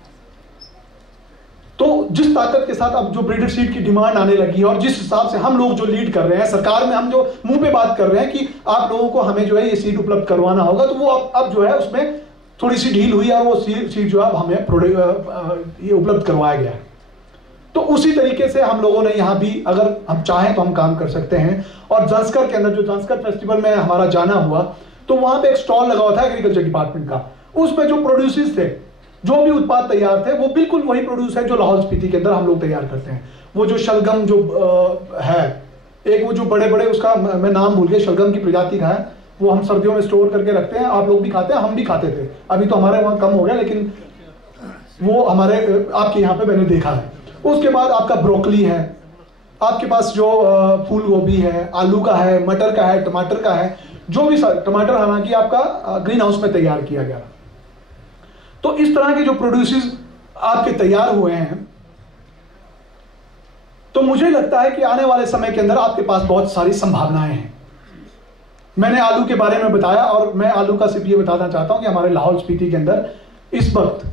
तो जिस ताकत के साथ अब जो ब्रीडर सीड की डिमांड आने लगी है और जिस हिसाब से हम लोग जो लीड कर रहे हैं सरकार में, हम जो मुंह पे बात कर रहे हैं कि आप लोगों को हमें जो है ये सीड उपलब्ध करवाना होगा, तो वो अब जो है उसमें थोड़ी सी ढील हुई और वो सीड जो है अब हमें ये उपलब्ध करवाया गया है। तो उसी तरीके से हम लोगों ने यहाँ भी अगर हम चाहें तो हम काम कर सकते हैं। और जंस्कर के अंदर जो जंस्कर फेस्टिवल में हमारा जाना हुआ तो वहां पे एक स्टॉल लगा हुआ था एग्रीकल्चर डिपार्टमेंट का, उसमें जो प्रोड्यूसर्स थे, जो भी उत्पाद तैयार थे, वो बिल्कुल वही प्रोड्यूस है जो लाहौल स्पीति के अंदर हम लोग तैयार करते हैं। वो जो शलगम जो है, एक वो जो बड़े बड़े, उसका मैं नाम भूल गया, शलगम की प्रजाति का है, वो हम सर्दियों में स्टोर करके रखते हैं, आप लोग भी खाते हैं, हम भी खाते थे, अभी तो हमारे वहाँ कम हो गया, लेकिन वो हमारे आपके यहाँ पे मैंने देखा है। उसके बाद आपका ब्रोकली है, आपके पास जो फूल गोभी है, आलू का है, मटर का है, टमाटर का है, जो भी टमाटर हालांकि आपका ग्रीन हाउस में तैयार किया गया। तो इस तरह के जो प्रोड्यूसर्स आपके तैयार हुए हैं, तो मुझे लगता है कि आने वाले समय के अंदर आपके पास बहुत सारी संभावनाएं हैं। मैंने आलू के बारे में बताया और मैं आलू का सिर्फ ये बताना चाहता हूं कि हमारे लाहौल स्पीति के अंदर इस वक्त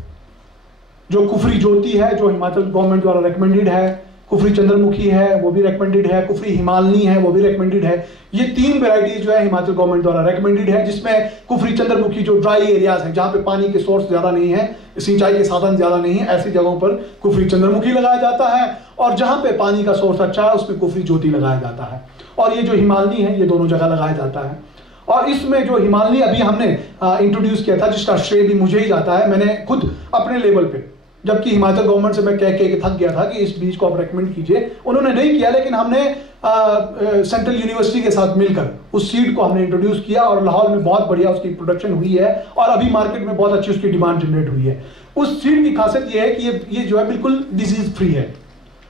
जो कुफरी ज्योति है, जो हिमाचल गवर्नमेंट द्वारा रिकमेंडेड है, कुफरी चंद्रमुखी है वो भी रिकमेंडेड है, कुफरी हिमालनी है वो भी रिकमेंडेड है। ये 3 वैरायटीज जो है हिमाचल गवर्नमेंट द्वारा रिकमेंडेड है, जिसमें कुफरी चंद्रमुखी जो ड्राई एरियाज है, जहां पे पानी के सोर्स ज्यादा नहीं है, सिंचाई के साधन ज्यादा नहीं है, ऐसी जगहों पर कुफरी चंद्रमुखी लगाया जाता है, और जहां पे पानी का सोर्स अच्छा है उसमें कुफरी ज्योति लगाया जाता है। और ये जो हिमालनी है ये दोनों जगह लगाया जाता है। और इसमें जो हिमालनी अभी हमने इंट्रोड्यूस किया था, जिसका श्रेय भी मुझे ही जाता है, मैंने खुद अपने लेवल पे, जबकि हिमाचल गवर्नमेंट से मैं कह के थक गया था कि इस बीज को आप रेकमेंड कीजिए, उन्होंने नहीं किया, लेकिन हमने सेंट्रल यूनिवर्सिटी के साथ मिलकर उस सीड को हमने इंट्रोड्यूस किया और लाहौल में बहुत बढ़िया उसकी प्रोडक्शन हुई है और अभी मार्केट में बहुत अच्छी उसकी डिमांड जनरेट हुई है। उस सीड की खासियत ये है कि ये जो है बिल्कुल डिजीज फ्री है।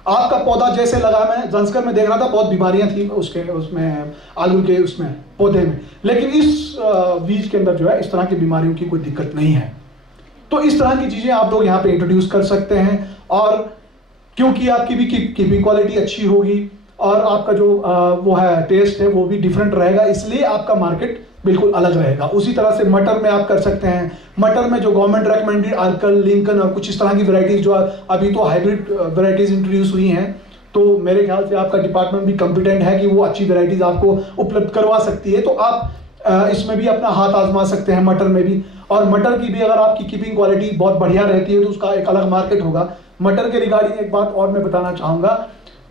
आपका पौधा जैसे लगा, मैं जंस्कर में देख रहा था, बहुत बीमारियां थी उसमें आलू के उसमें पौधे में, लेकिन इस बीज के अंदर जो है इस तरह की बीमारियों की कोई दिक्कत नहीं है। तो इस तरह की चीजें आप लोग यहाँ पे इंट्रोड्यूस कर सकते हैं, और क्योंकि आपकी भी कीपिंग क्वालिटी अच्छी होगी और आपका जो वो है टेस्ट है वो भी डिफरेंट रहेगा, इसलिए आपका मार्केट बिल्कुल अलग रहेगा। उसी तरह से मटर में आप कर सकते हैं। मटर में जो गवर्नमेंट रेकमेंडेड अर्कल, लिंकन और कुछ इस तरह की वैरायटीज जो अभी तो हाइब्रिड वैरायटीज इंट्रोड्यूस हुई हैं, तो मेरे ख्याल से आपका डिपार्टमेंट भी कॉम्पिटेंट है कि वो अच्छी वैरायटीज आपको उपलब्ध करवा सकती है। तो आप इसमें भी अपना हाथ आजमा सकते हैं, मटर में भी। और मटर की भी अगर आपकी कीपिंग क्वालिटी बहुत बढ़िया रहती है तो उसका एक अलग मार्केट होगा। मटर के रिगार्डिंग एक बात और मैं बताना चाहूंगा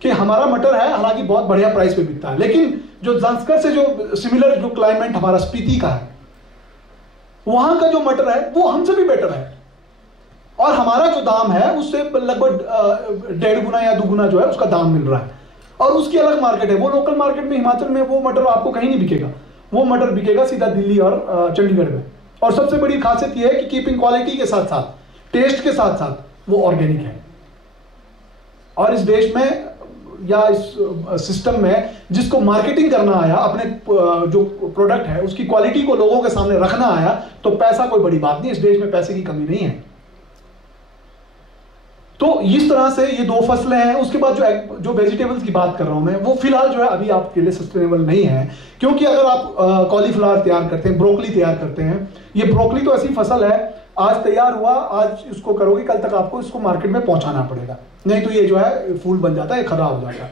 कि हमारा मटर है, हालांकि बहुत बढ़िया प्राइस पे बिकता है, लेकिन जो जांस्कर से जो सिमिलर जो क्लाइमेट हमारा स्पीति का है, वहां का जो मटर है वो हमसे भी बेटर है, और हमारा जो दाम है उससे लगभग 1.5 गुना या 2 गुना जो है उसका दाम मिल रहा है, और उसकी अलग मार्केट है। वो लोकल मार्केट में हिमाचल में वो मटर आपको कहीं नहीं बिकेगा, वो मटर बिकेगा सीधा दिल्ली और चंडीगढ़ में। और सबसे बड़ी खासियत यह है कि कीपिंग क्वालिटी के साथ साथ, टेस्ट के साथ साथ वो ऑर्गेनिक है। और इस देश में या इस सिस्टम में जिसको मार्केटिंग करना आया, अपने जो प्रोडक्ट है उसकी क्वालिटी को लोगों के सामने रखना आया, तो पैसा कोई बड़ी बात नहीं, इस देश में पैसे की कमी नहीं है। तो इस तरह से ये 2 फसलें हैं। उसके बाद जो वेजिटेबल्स की बात कर रहा हूं मैं, वो फिलहाल जो है अभी आपके लिए सस्टेनेबल नहीं है, क्योंकि अगर आप कॉलीफ्लावर तैयार करते हैं, ब्रोकली तैयार करते हैं, ये ब्रोकली तो ऐसी फसल है, आज तैयार हुआ, आज इसको करोगे, कल तक आपको इसको मार्केट में पहुंचाना पड़ेगा, नहीं तो ये जो है फूल बन जाता है, खराब हो जाता है।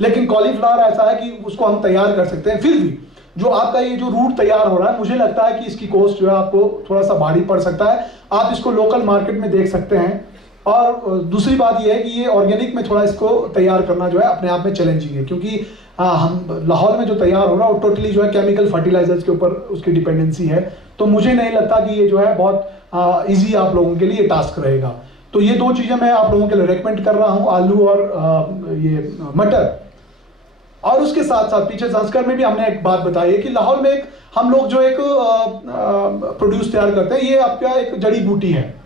लेकिन कॉलीफ्लावर ऐसा है कि उसको हम तैयार कर सकते हैं। फिर भी जो आपका ये जो रूट तैयार हो रहा है, मुझे लगता है कि इसकी कॉस्ट जो है आपको थोड़ा सा भारी पड़ सकता है। आप इसको लोकल मार्केट में देख सकते हैं। और दूसरी बात यह है कि ये ऑर्गेनिक में थोड़ा इसको तैयार करना जो है अपने आप में चैलेंजिंग है, क्योंकि हम लाहौर में जो तैयार हो रहा है वो टोटली जो है केमिकल फर्टिलाइजर्स के ऊपर उसकी डिपेंडेंसी है। तो मुझे नहीं लगता कि ये जो है बहुत इजी आप लोगों के लिए टास्क रहेगा। तो ये 2 चीजें मैं आप लोगों के लिए रेकमेंड कर रहा हूँ, आलू और ये मटर। और उसके साथ साथ पीछे जांस्कर में भी हमने एक बात बताई है कि लाहौर में एक हम लोग जो एक प्रोड्यूस तैयार करते हैं, ये आपका एक जड़ी बूटी है।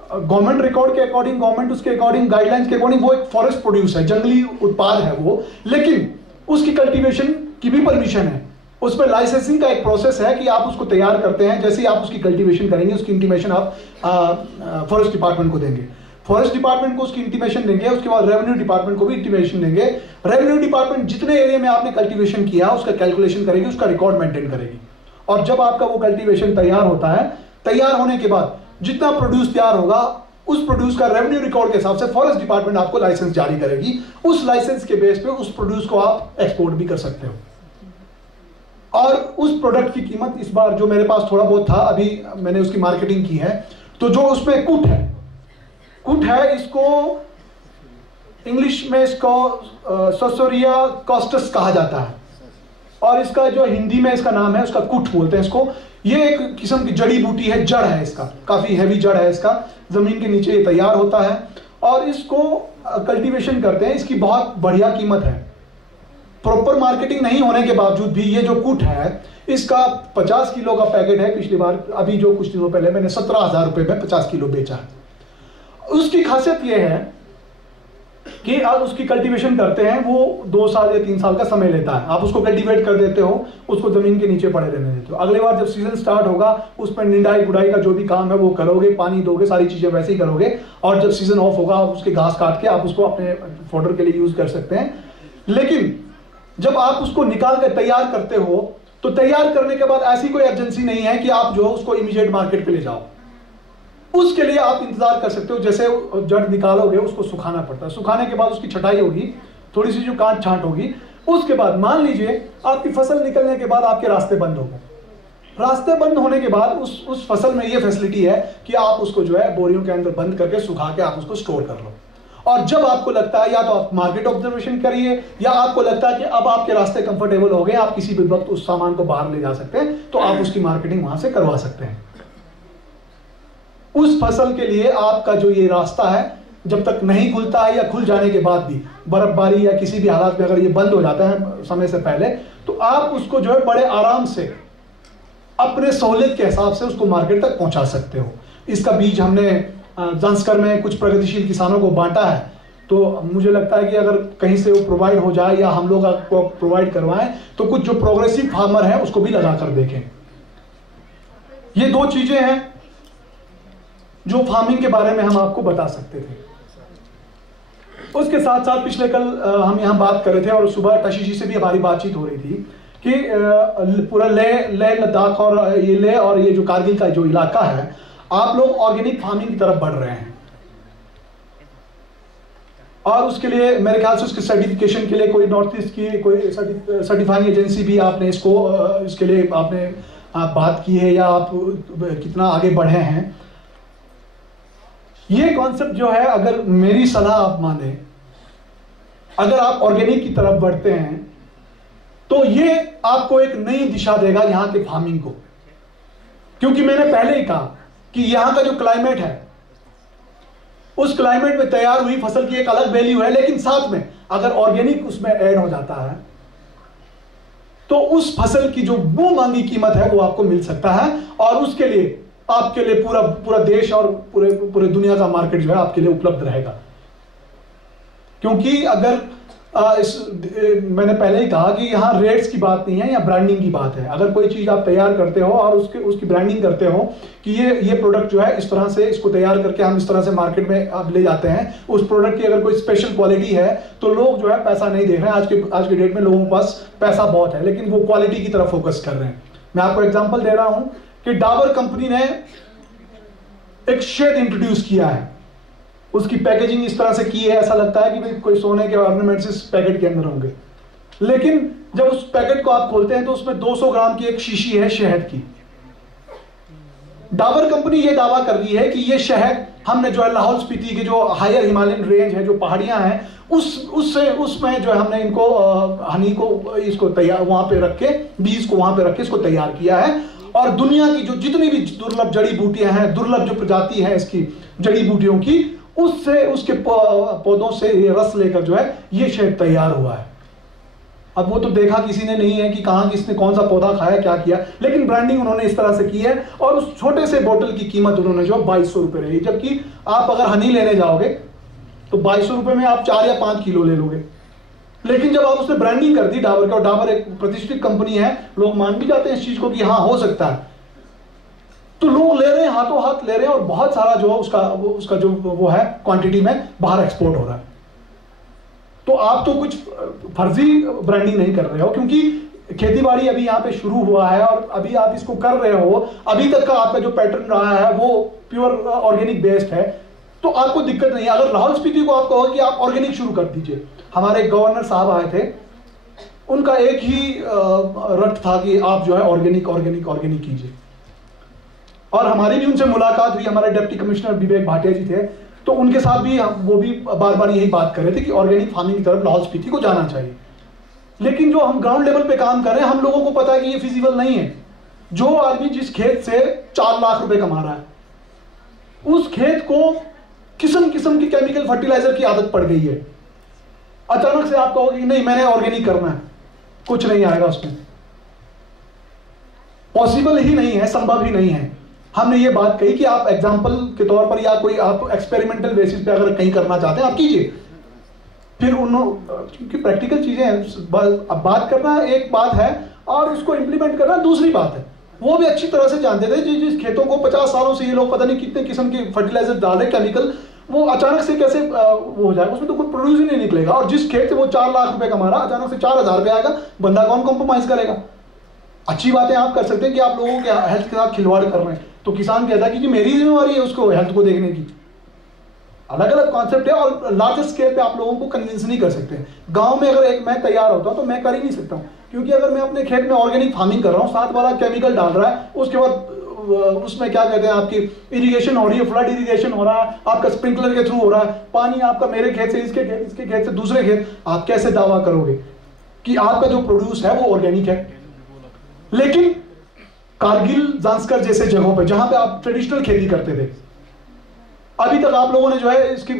गवर्नमेंट रिकॉर्ड के अकॉर्डिंग, गवर्नमेंट उसके अकॉर्डिंग, गाइडलाइंस के अकॉर्डिंग वो एक फॉरेस्ट प्रोड्यूस है, जंगली उत्पाद है वो, लेकिन उसकी कल्टीवेशन की भी परमिशन है। उसमें लाइसेंसिंग का एक प्रोसेस है कि आप उसको तैयार करते हैं, जैसे ही आप उसकी कल्टीवेशन करेंगे उसकी इंटीमेशन आप फॉरेस्ट डिपार्टमेंट को देंगे, फॉरेस्ट डिपार्टमेंट को उसकी इंटीमेशन देंगे, उसके बाद रेवेन्यू डिपार्टमेंट को भी इंटीमेशन देंगे। रेवेन्यू डिपार्टमेंट जितने एरिया में आपने कल्टीवेशन किया उसका कैलकुलेशन करेगी, उसका रिकॉर्ड मेंटेन करेगी। और जब आपका वो कल्टीवेशन तैयार होता है, तैयार होने के बाद जितना प्रोड्यूस तैयार होगा उस प्रोड्यूस का रेवेन्यू रिकॉर्ड के हिसाब से फॉरेस्ट डिपार्टमेंट आपको लाइसेंस जारी करेगी। उस लाइसेंस के बेस पे उस प्रोड्यूस को आप एक्सपोर्ट भी कर सकते हो। और उस प्रोडक्ट की कीमत इस बार जो मेरे पास थोड़ा बहुत था, अभी मैंने उसकी मार्केटिंग की है, तो जो उसमें कुट है, इसको इंग्लिश में इसको ससोरिया कॉस्टस कहा जाता है, और इसका जो हिंदी में इसका नाम है उसका कुट बोलते हैं इसको। ये एक किस्म की जड़ी बूटी है, जड़ है इसका, काफी हैवी जड़ है इसका, जमीन के नीचे ये तैयार होता है और इसको कल्टीवेशन करते हैं। इसकी बहुत बढ़िया कीमत है। प्रॉपर मार्केटिंग नहीं होने के बावजूद भी ये जो कुट है, इसका 50 किलो का पैकेट है। पिछली बार अभी जो कुछ दिनों पहले मैंने 17,000 रुपए में 50 किलो बेचा है। उसकी खासियत यह है कि आप उसकी कल्टीवेशन करते हैं, वो 2 साल या 3 साल का समय लेता है। आप उसको कल्टीवेट कर देते हो, उसको जमीन के नीचे पड़े रहने देते हो। अगले बार जब सीजन स्टार्ट होगा उस पर निंदाई गुड़ाई का जो भी काम है वो करोगे, पानी दोगे, सारी चीजें वैसे ही करोगे। और जब सीजन ऑफ होगा आप उसके घास काट के आप उसको अपने फॉडर के लिए यूज कर सकते हैं। लेकिन जब आप उसको निकाल कर तैयार करते हो, तो तैयार करने के बाद ऐसी कोई अर्जेंसी नहीं है कि आप जो उसको इमीडिएट मार्केट पे ले जाओ। उसके लिए आप इंतजार कर सकते हो। जैसे जड़ निकालोगे उसको सुखाना पड़ता है, सुखाने के बाद उसकी छटाई होगी, थोड़ी सी जो काट छांट होगी, उसके बाद मान लीजिए आपकी फसल निकलने के बाद आपके रास्ते बंद हो गए। रास्ते बंद होने के बाद उस फसल में ये फैसिलिटी है कि आप उसको जो है बोरियों के अंदर बंद करके सुखा के आप उसको स्टोर कर लो। और जब आपको लगता है, या तो आप मार्केट ऑब्जर्वेशन करिए, या आपको लगता है कि अब आपके रास्ते कंफर्टेबल हो गए, आप किसी भी वक्त उस सामान को बाहर ले जा सकते हैं, तो आप उसकी मार्केटिंग वहां से करवा सकते हैं। उस फसल के लिए आपका जो ये रास्ता है, जब तक नहीं खुलता है या खुल जाने के बाद भी, बर्फबारी या किसी भी हालात में अगर ये बंद हो जाता है समय से पहले, तो आप उसको जो है बड़े आराम से अपने सहूलियत के हिसाब से उसको मार्केट तक पहुंचा सकते हो। इसका बीज हमने जांस्कर में कुछ प्रगतिशील किसानों को बांटा है, तो मुझे लगता है कि अगर कहीं से वो प्रोवाइड हो जाए या हम लोग आपको प्रोवाइड करवाएं, तो कुछ जो प्रोग्रेसिव फार्मर है उसको भी लगा कर देखें। ये 2 चीजें हैं जो फार्मिंग के बारे में हम आपको बता सकते थे। उसके साथ साथ पिछले कल हम यहाँ बात कर रहे थे, और सुबह टशी जी से भी हमारी बातचीत हो रही थी कि पूरा लेह लद्दाख और ये जो कारगिल का जो इलाका है, आप लोग ऑर्गेनिक फार्मिंग की तरफ बढ़ रहे हैं। और उसके लिए मेरे ख्याल से उसके सर्टिफिकेशन के लिए कोई नॉर्थ ईस्ट की कोई सर्टिफाइंग एजेंसी भी आपने इसके लिए आपने बात की है, या आप कितना आगे बढ़े हैं। ये कॉन्सेप्ट जो है, अगर मेरी सलाह आप माने, अगर आप ऑर्गेनिक की तरफ बढ़ते हैं तो ये आपको एक नई दिशा देगा यहां के फार्मिंग को। क्योंकि मैंने पहले ही कहा कि यहां का जो क्लाइमेट है, उस क्लाइमेट में तैयार हुई फसल की एक अलग वैल्यू है, लेकिन साथ में अगर ऑर्गेनिक उसमें ऐड हो जाता है तो उस फसल की जो वो मांगी कीमत है वो आपको मिल सकता है, और उसके लिए आपके लिए पूरा देश और पूरे दुनिया का मार्केट जो है आपके लिए उपलब्ध रहेगा। क्योंकि अगर मैंने पहले ही कहा कि यहाँ रेट्स की बात नहीं है, यहाँ ब्रांडिंग की बात है। अगर कोई चीज आप तैयार करते हो और उसकी ब्रांडिंग करते हो कि ये प्रोडक्ट जो है इस तरह से, इसको तैयार करके हम इस तरह से मार्केट में आप ले जाते हैं, उस प्रोडक्ट की अगर कोई स्पेशल क्वालिटी है तो लोग जो है पैसा नहीं देख रहे हैं। आज के डेट में लोगों के पास पैसा बहुत है, लेकिन वो क्वालिटी की तरफ फोकस कर रहे हैं। मैं आपको एग्जाम्पल दे रहा हूं कि डाबर कंपनी ने एक शेड इंट्रोड्यूस किया है, उसकी पैकेजिंग इस तरह से की है, ऐसा लगता है कि भाई कोई सोने के ऑर्नामेंट्स इस पैकेट के अंदर होंगे, लेकिन जब उस पैकेट को आप खोलते हैं तो उसमें 200 ग्राम की एक शीशी है शहद की। डाबर कंपनी ये दावा कर रही है कि ये शहद हमने जो है लाहौल स्पीति के जो हायर हिमालयन रेंज है, जो पहाड़ियां हैं, उसमें जो है हमने इनको हनी को इसको तैयार वहां पे रख के, बीज को वहां पे रख के इसको तैयार किया है। और दुनिया की जो जितनी भी दुर्लभ जड़ी बूटियां हैं, दुर्लभ जो प्रजाति है इसकी जड़ी बूटियों की, उससे उसके पौधों से ये रस लेकर जो है ये शहद तैयार हुआ है। अब वो तो देखा किसी ने नहीं है कि कहां किसने कौन सा पौधा खाया, क्या किया, लेकिन ब्रांडिंग उन्होंने इस तरह से की है। और उस छोटे से बोतल की कीमत उन्होंने जो 2200 रुपए रही, जबकि आप अगर हनी लेने जाओगे तो 2200 रुपए में आप 4 या 5 किलो ले लोगे। लेकिन जब आप उसने ब्रांडिंग कर दी डाबर का, और डाबर एक प्रतिष्ठित कंपनी है, लोग मान भी जाते हैं इस चीज को कि हाँ हो सकता है, तो लोग ले रहे हैं, हाथों हाथ ले रहे हैं, और बहुत सारा जो है उसका जो वो है क्वांटिटी में बाहर एक्सपोर्ट हो रहा है। तो आप तो कुछ फर्जी ब्रांडिंग नहीं कर रहे हो, क्योंकि खेती-बाड़ी अभी यहाँ पे शुरू हुआ है और अभी आप इसको कर रहे हो। अभी तक का आपका जो पैटर्न रहा है वो प्योर ऑर्गेनिक बेस्ड है, तो आपको दिक्कत नहीं है। अगर लाहौल स्पीति को आप कहो कि आप ऑर्गेनिक शुरू कर दीजिए, हमारे गवर्नर साहब आए थे, उनका एक ही रट था कि आप जो है ऑर्गेनिक ऑर्गेनिक ऑर्गेनिक कीजिए। और हमारी भी उनसे मुलाकात हुई, हमारे डिप्टी कमिश्नर विवेक भाटिया जी थे, तो उनके साथ भी वो भी बार बार यही बात कर रहे थे कि ऑर्गेनिक फार्मिंग की तरफ लाहौल स्पीति को जाना चाहिए। लेकिन जो हम ग्राउंड लेवल पे काम कर रहे हैं, हम लोगों को पता है कि ये फिजिबल नहीं है। जो आदमी जिस खेत से 4 लाख रुपए कमा रहा है, उस खेत को किस्म किस्म की केमिकल फर्टिलाइजर की आदत पड़ गई है। अचानक से आप कहोगे कि नहीं मैंने ऑर्गेनिक करना है, कुछ नहीं आएगा उसमें, पॉसिबल ही नहीं है, संभव ही नहीं है। हमने ये बात कही कि आप एग्जाम्पल के तौर पर या कोई आप एक्सपेरिमेंटल बेसिस पे अगर कहीं करना चाहते हैं आप कीजिए, फिर क्योंकि प्रैक्टिकल चीजें हैं। अब बात करना एक बात है और उसको इंप्लीमेंट करना दूसरी बात है। वो भी अच्छी तरह से जानते थे जिस खेतों को 50 सालों से ये लोग पता नहीं कितने किस्म के फर्टिलाइजर डाल रहे केमिकल, वो अचानक से कैसे वो हो जाएगा, उसमें तो कुछ प्रोड्यूस ही नहीं निकलेगा। और जिस खेत से वो 4 लाख रुपए कमा रहा, अचानक से 4000 रुपए आएगा, बंदा कौन कॉम्प्रोमाइज करेगा। अच्छी बातें आप कर सकते हैं कि आप लोगों के हेल्थ के साथ खिलवाड़ कर रहे हैं, तो किसान कहता है कि जी मेरी जिम्मेवारी है उसको हेल्थ को देखने की। अलग अलग कॉन्सेप्ट है और लार्जर स्केल पे आप लोगों को कन्विंस नहीं कर सकते। गांव में अगर एक मैं तैयार होता हूं तो मैं कर ही नहीं सकता हूं, क्योंकि अगर मैं अपने खेत में ऑर्गेनिक फार्मिंग कर रहा हूं, साथ वाला केमिकल डाल रहा है, उसके बाद उसमें क्या कहते हैं आपकी इरिगेशन हो रही है, फ्लड इरिगेशन हो रहा है, आपका स्प्रिंकलर के थ्रू हो रहा है, पानी आपका मेरे खेत से इसके खेत से दूसरे खेत, आप कैसे दावा करोगे कि आपका जो प्रोड्यूस है वो ऑर्गेनिक है। लेकिन कारगिल, जांस्कर जैसे जगहों पे जहां पे आप ट्रेडिशनल खेती करते थे, अभी तक आप लोगों ने जो है इसकी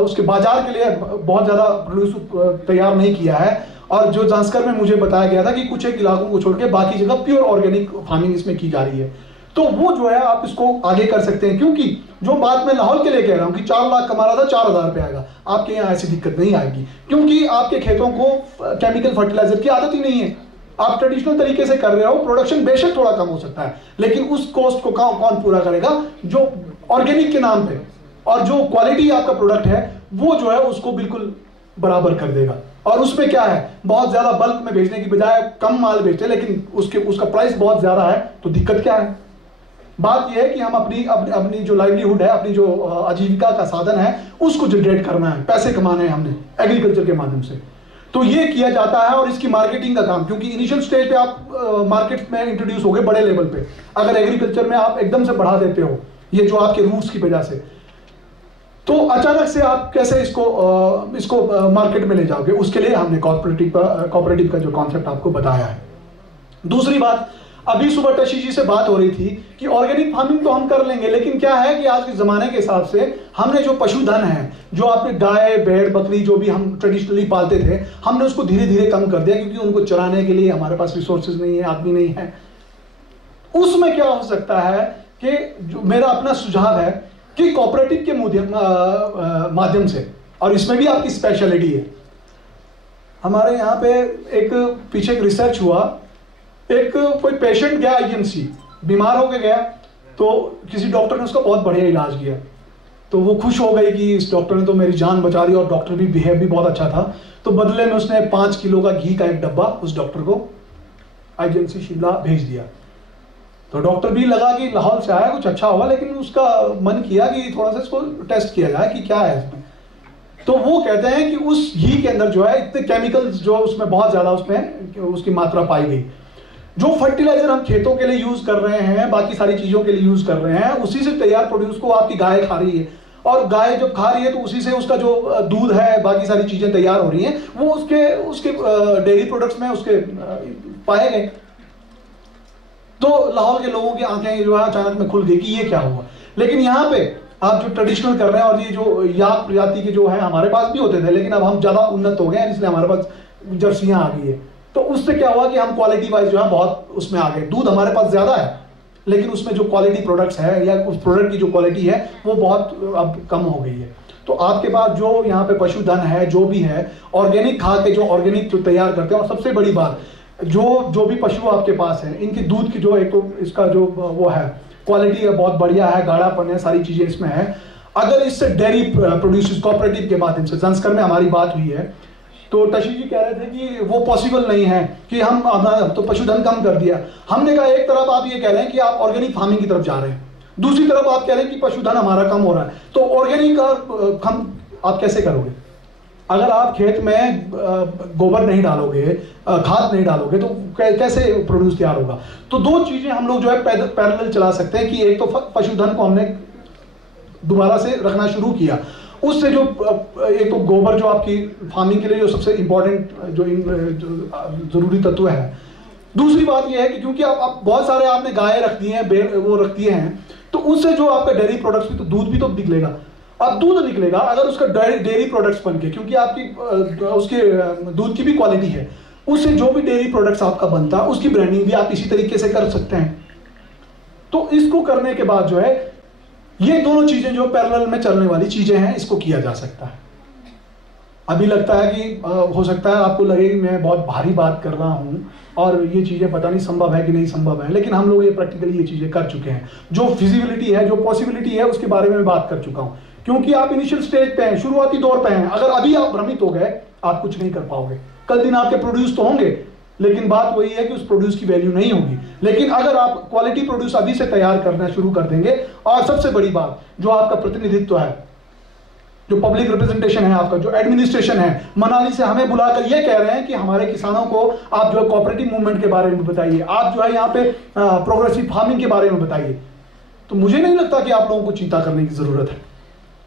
उसके बाजार के लिए बहुत ज्यादा प्रोड्यूस तैयार नहीं किया है। और जो जांस्कर में मुझे बताया गया था कि कुछ एक इलाकों को छोड़ के बाकी जगह प्योर ऑर्गेनिक फार्मिंग इसमें की जा रही है, तो वो जो है आप इसको आगे कर सकते हैं। क्योंकि जो बात मैं लाहौल के लिए कह रहा हूं कि 4 लाख कमा रहा था 4000 रुपए आएगा, आपके यहाँ ऐसी दिक्कत नहीं आएगी, क्योंकि आपके खेतों को केमिकल फर्टिलाइजर की आदत ही नहीं है। आप ट्रेडिशनल तरीके से कर रहे हो, प्रोडक्शन बेशक थोड़ा कम हो सकता है, लेकिन उस कॉस्ट को कौन पूरा करेगा? जो ऑर्गेनिक के नाम पे, और जो क्वालिटी आपका प्रोडक्ट है वो जो है उसको बिल्कुल बराबर कर देगा। और उसमें क्या है, बहुत ज्यादा बल्क में बेचने की बजाय कम माल बेचते हैं, लेकिन उसका प्राइस बहुत ज्यादा है, तो दिक्कत क्या है? बात यह है कि हम अपनी जो लाइवलीहुड है, अपनी जो आजीविका का साधन है, उसको जनरेट करना है, पैसे कमाने हैं हमने एग्रीकल्चर के माध्यम से। तो ये किया जाता है, और इसकी मार्केटिंग का काम, क्योंकि इनिशियल स्टेज पे आप मार्केट में इंट्रोड्यूस हो गए बड़े लेवल पे, अगर एग्रीकल्चर में आप एकदम से बढ़ा देते हो, ये जो आपके रूट्स की वजह से, अचानक से आप कैसे इसको मार्केट में ले जाओगे, उसके लिए हमने कोऑपरेटिव का जो कॉन्सेप्ट आपको बताया है। दूसरी बात, अभी सुबह टशी जी से बात हो रही थी कि ऑर्गेनिक फार्मिंग तो हम कर लेंगे, लेकिन क्या है कि आज के ज़माने के हिसाब से हमने जो पशुधन है, जो आपने गाय भेड़ बकरी जो भी हम ट्रेडिशनली पालते थे, हमने उसको धीरे धीरे कम कर दिया, क्योंकि उनको चराने के लिए हमारे पास रिसोर्सेज नहीं है, आदमी नहीं है। उसमें क्या हो सकता है कि जो मेरा अपना सुझाव है कि कोऑपरेटिव के माध्यम से, और इसमें भी आपकी स्पेशलिटी है। हमारे यहाँ पे पीछे एक रिसर्च हुआ, कोई पेशेंट गया आईएमसी, बीमार होकर गया, तो किसी डॉक्टर ने उसका बहुत बढ़िया इलाज किया, तो वो खुश हो गई कि इस डॉक्टर ने तो मेरी जान बचा दी, और डॉक्टर भी बिहेव भी बहुत अच्छा था। तो बदले में उसने 5 किलो का घी का एक डब्बा उस डॉक्टर को आईएमसी शिमला भेज दिया। तो डॉक्टर भी लगा कि लाहौर से आया, कुछ अच्छा होगा, लेकिन उसका मन किया कि थोड़ा सा इसको टेस्ट किया जाए कि क्या है इसमें। तो वो कहते हैं कि उस घी के अंदर जो है इतने केमिकल्स जो उसमें बहुत ज्यादा उसमें उसकी मात्रा पाई गई। जो फर्टिलाइजर हम खेतों के लिए यूज कर रहे हैं, बाकी सारी चीजों के लिए यूज कर रहे हैं, उसी से तैयार प्रोड्यूस को आपकी गाय खा रही है, और गाय जब खा रही है तो उसी से उसका जो दूध है, बाकी सारी चीजें तैयार हो रही हैं, वो उसके डेयरी प्रोडक्ट्स में उसके पाए गए। तो लाहौर के लोगों की आंखें जो है अचानक में खुल गई कि ये क्या हुआ। लेकिन यहाँ पे आप जो ट्रेडिशनल कर रहे हैं, और ये जो याक प्रजाति के जो है हमारे पास भी होते थे, लेकिन अब हम ज्यादा उन्नत हो गए हैं, इसलिए हमारे पास जर्सियां आ गई है। तो उससे क्या हुआ कि हम क्वालिटी वाइज जो है बहुत उसमें आ गए। दूध हमारे पास ज्यादा है, लेकिन उसमें जो क्वालिटी प्रोडक्ट्स है या उस प्रोडक्ट की जो क्वालिटी है वो बहुत अब कम हो गई है। तो आपके पास जो यहाँ पे पशुधन है, जो भी है, ऑर्गेनिक खा के जो ऑर्गेनिक तैयार करते हैं, और सबसे बड़ी बात, जो भी पशु आपके पास है, इनके दूध की जो एक तो इसका जो वो है क्वालिटी है बहुत बढ़िया है, गाढ़ापन है, सारी चीजें इसमें है। अगर इससे डेयरी प्रोड्यूसर्स कोऑपरेटिव के माध्यम से, संस्कर में हमारी बात हुई है, तो टशी जी कह रहे थे कि वो पॉसिबल नहीं है कि हम तो पशुधन कम कर दिया। हमने कहा एक तरफ आप ये कह रहे हैं कि आप ऑर्गेनिक फार्मिंग की तरफ जा रहे हैं, दूसरी तरफ आप कह रहे हैं कि पशुधन हमारा कम हो रहा है, तो ऑर्गेनिक आप कैसे करोगे? अगर आप खेत में गोबर नहीं डालोगे, खाद नहीं डालोगे, तो कैसे प्रोड्यूस तैयार होगा? तो दो चीजें हम लोग जो है पैरेलल चला सकते हैं कि एक तो पशुधन को हमने दोबारा से रखना शुरू किया, उससे जो एक तो गोबर जो आपकी फार्मिंग के लिए जो सबसे इंपॉर्टेंट जो जरूरी तत्व है। दूसरी बात यह है कि क्योंकि आप बहुत सारे आपने गाय रख दी हैं, वो रख दिए हैं, तो उससे जो आपका डेयरी प्रोडक्ट्स भी, तो दूध भी तो निकलेगा। अब दूध निकलेगा अगर उसका डेयरी प्रोडक्ट्स बन के, क्योंकि आपकी उसके दूध की भी क्वालिटी है, उससे जो भी डेयरी प्रोडक्ट्स आपका बनता है उसकी ब्रांडिंग भी आप इसी तरीके से कर सकते हैं। तो इसको करने के बाद जो है ये दोनों चीजें जो पैरेलल में चलने वाली चीजें हैं, इसको किया जा सकता है। अभी लगता है कि हो सकता है आपको लगे कि मैं बहुत भारी बात कर रहा हूं और ये चीजें पता नहीं संभव है कि नहीं संभव है, लेकिन हम लोग ये प्रैक्टिकली ये चीजें कर चुके हैं। जो फिजिबिलिटी है, जो पॉसिबिलिटी है, उसके बारे में मैं बात कर चुका हूं। क्योंकि आप इनिशियल स्टेज पे हैं, शुरुआती दौर पे हैं। अगर अभी आप भ्रमित हो गए, आप कुछ नहीं कर पाओगे। कल दिन आपके प्रोड्यूस तो होंगे, लेकिन बात वही है कि उस प्रोड्यूस की वैल्यू नहीं होगी। लेकिन अगर आप क्वालिटी प्रोड्यूस अभी से तैयार करना शुरू कर देंगे, और सबसे बड़ी बात जो आपका प्रतिनिधित्व है, जो पब्लिक रिप्रेजेंटेशन है आपका, जो एडमिनिस्ट्रेशन है, मनाली से हमें बुलाकर ये कह रहे हैं कि हमारे किसानों को आप जो है कोऑपरेटिव मूवमेंट के बारे में बताइए, आप जो है यहाँ पे प्रोग्रेसिव फार्मिंग के बारे में बताइए, तो मुझे नहीं लगता कि आप लोगों को चिंता करने की जरूरत है।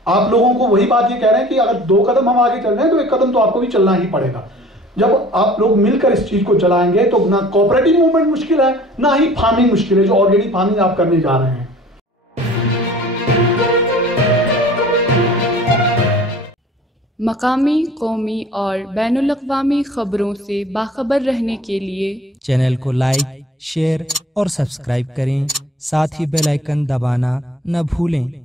आप लोगों को वही बात ये कह रहे हैं कि अगर 2 कदम हम आगे चल रहे हैं तो 1 कदम तो आपको भी चलना ही पड़ेगा। जब आप लोग मिलकर इस चीज को चलाएंगे तो ना कोऑपरेटिव मूवमेंट मुश्किल है, ना ही फार्मिंग मुश्किल है, जो ऑर्गेनिक फार्मिंग आप करने जा रहे हैं। मकामी, कौमी और बैनुल-अक़वामी खबरों से बाखबर रहने के लिए चैनल को लाइक, शेयर और सब्सक्राइब करें। साथ ही बेल आइकन दबाना न भूलें।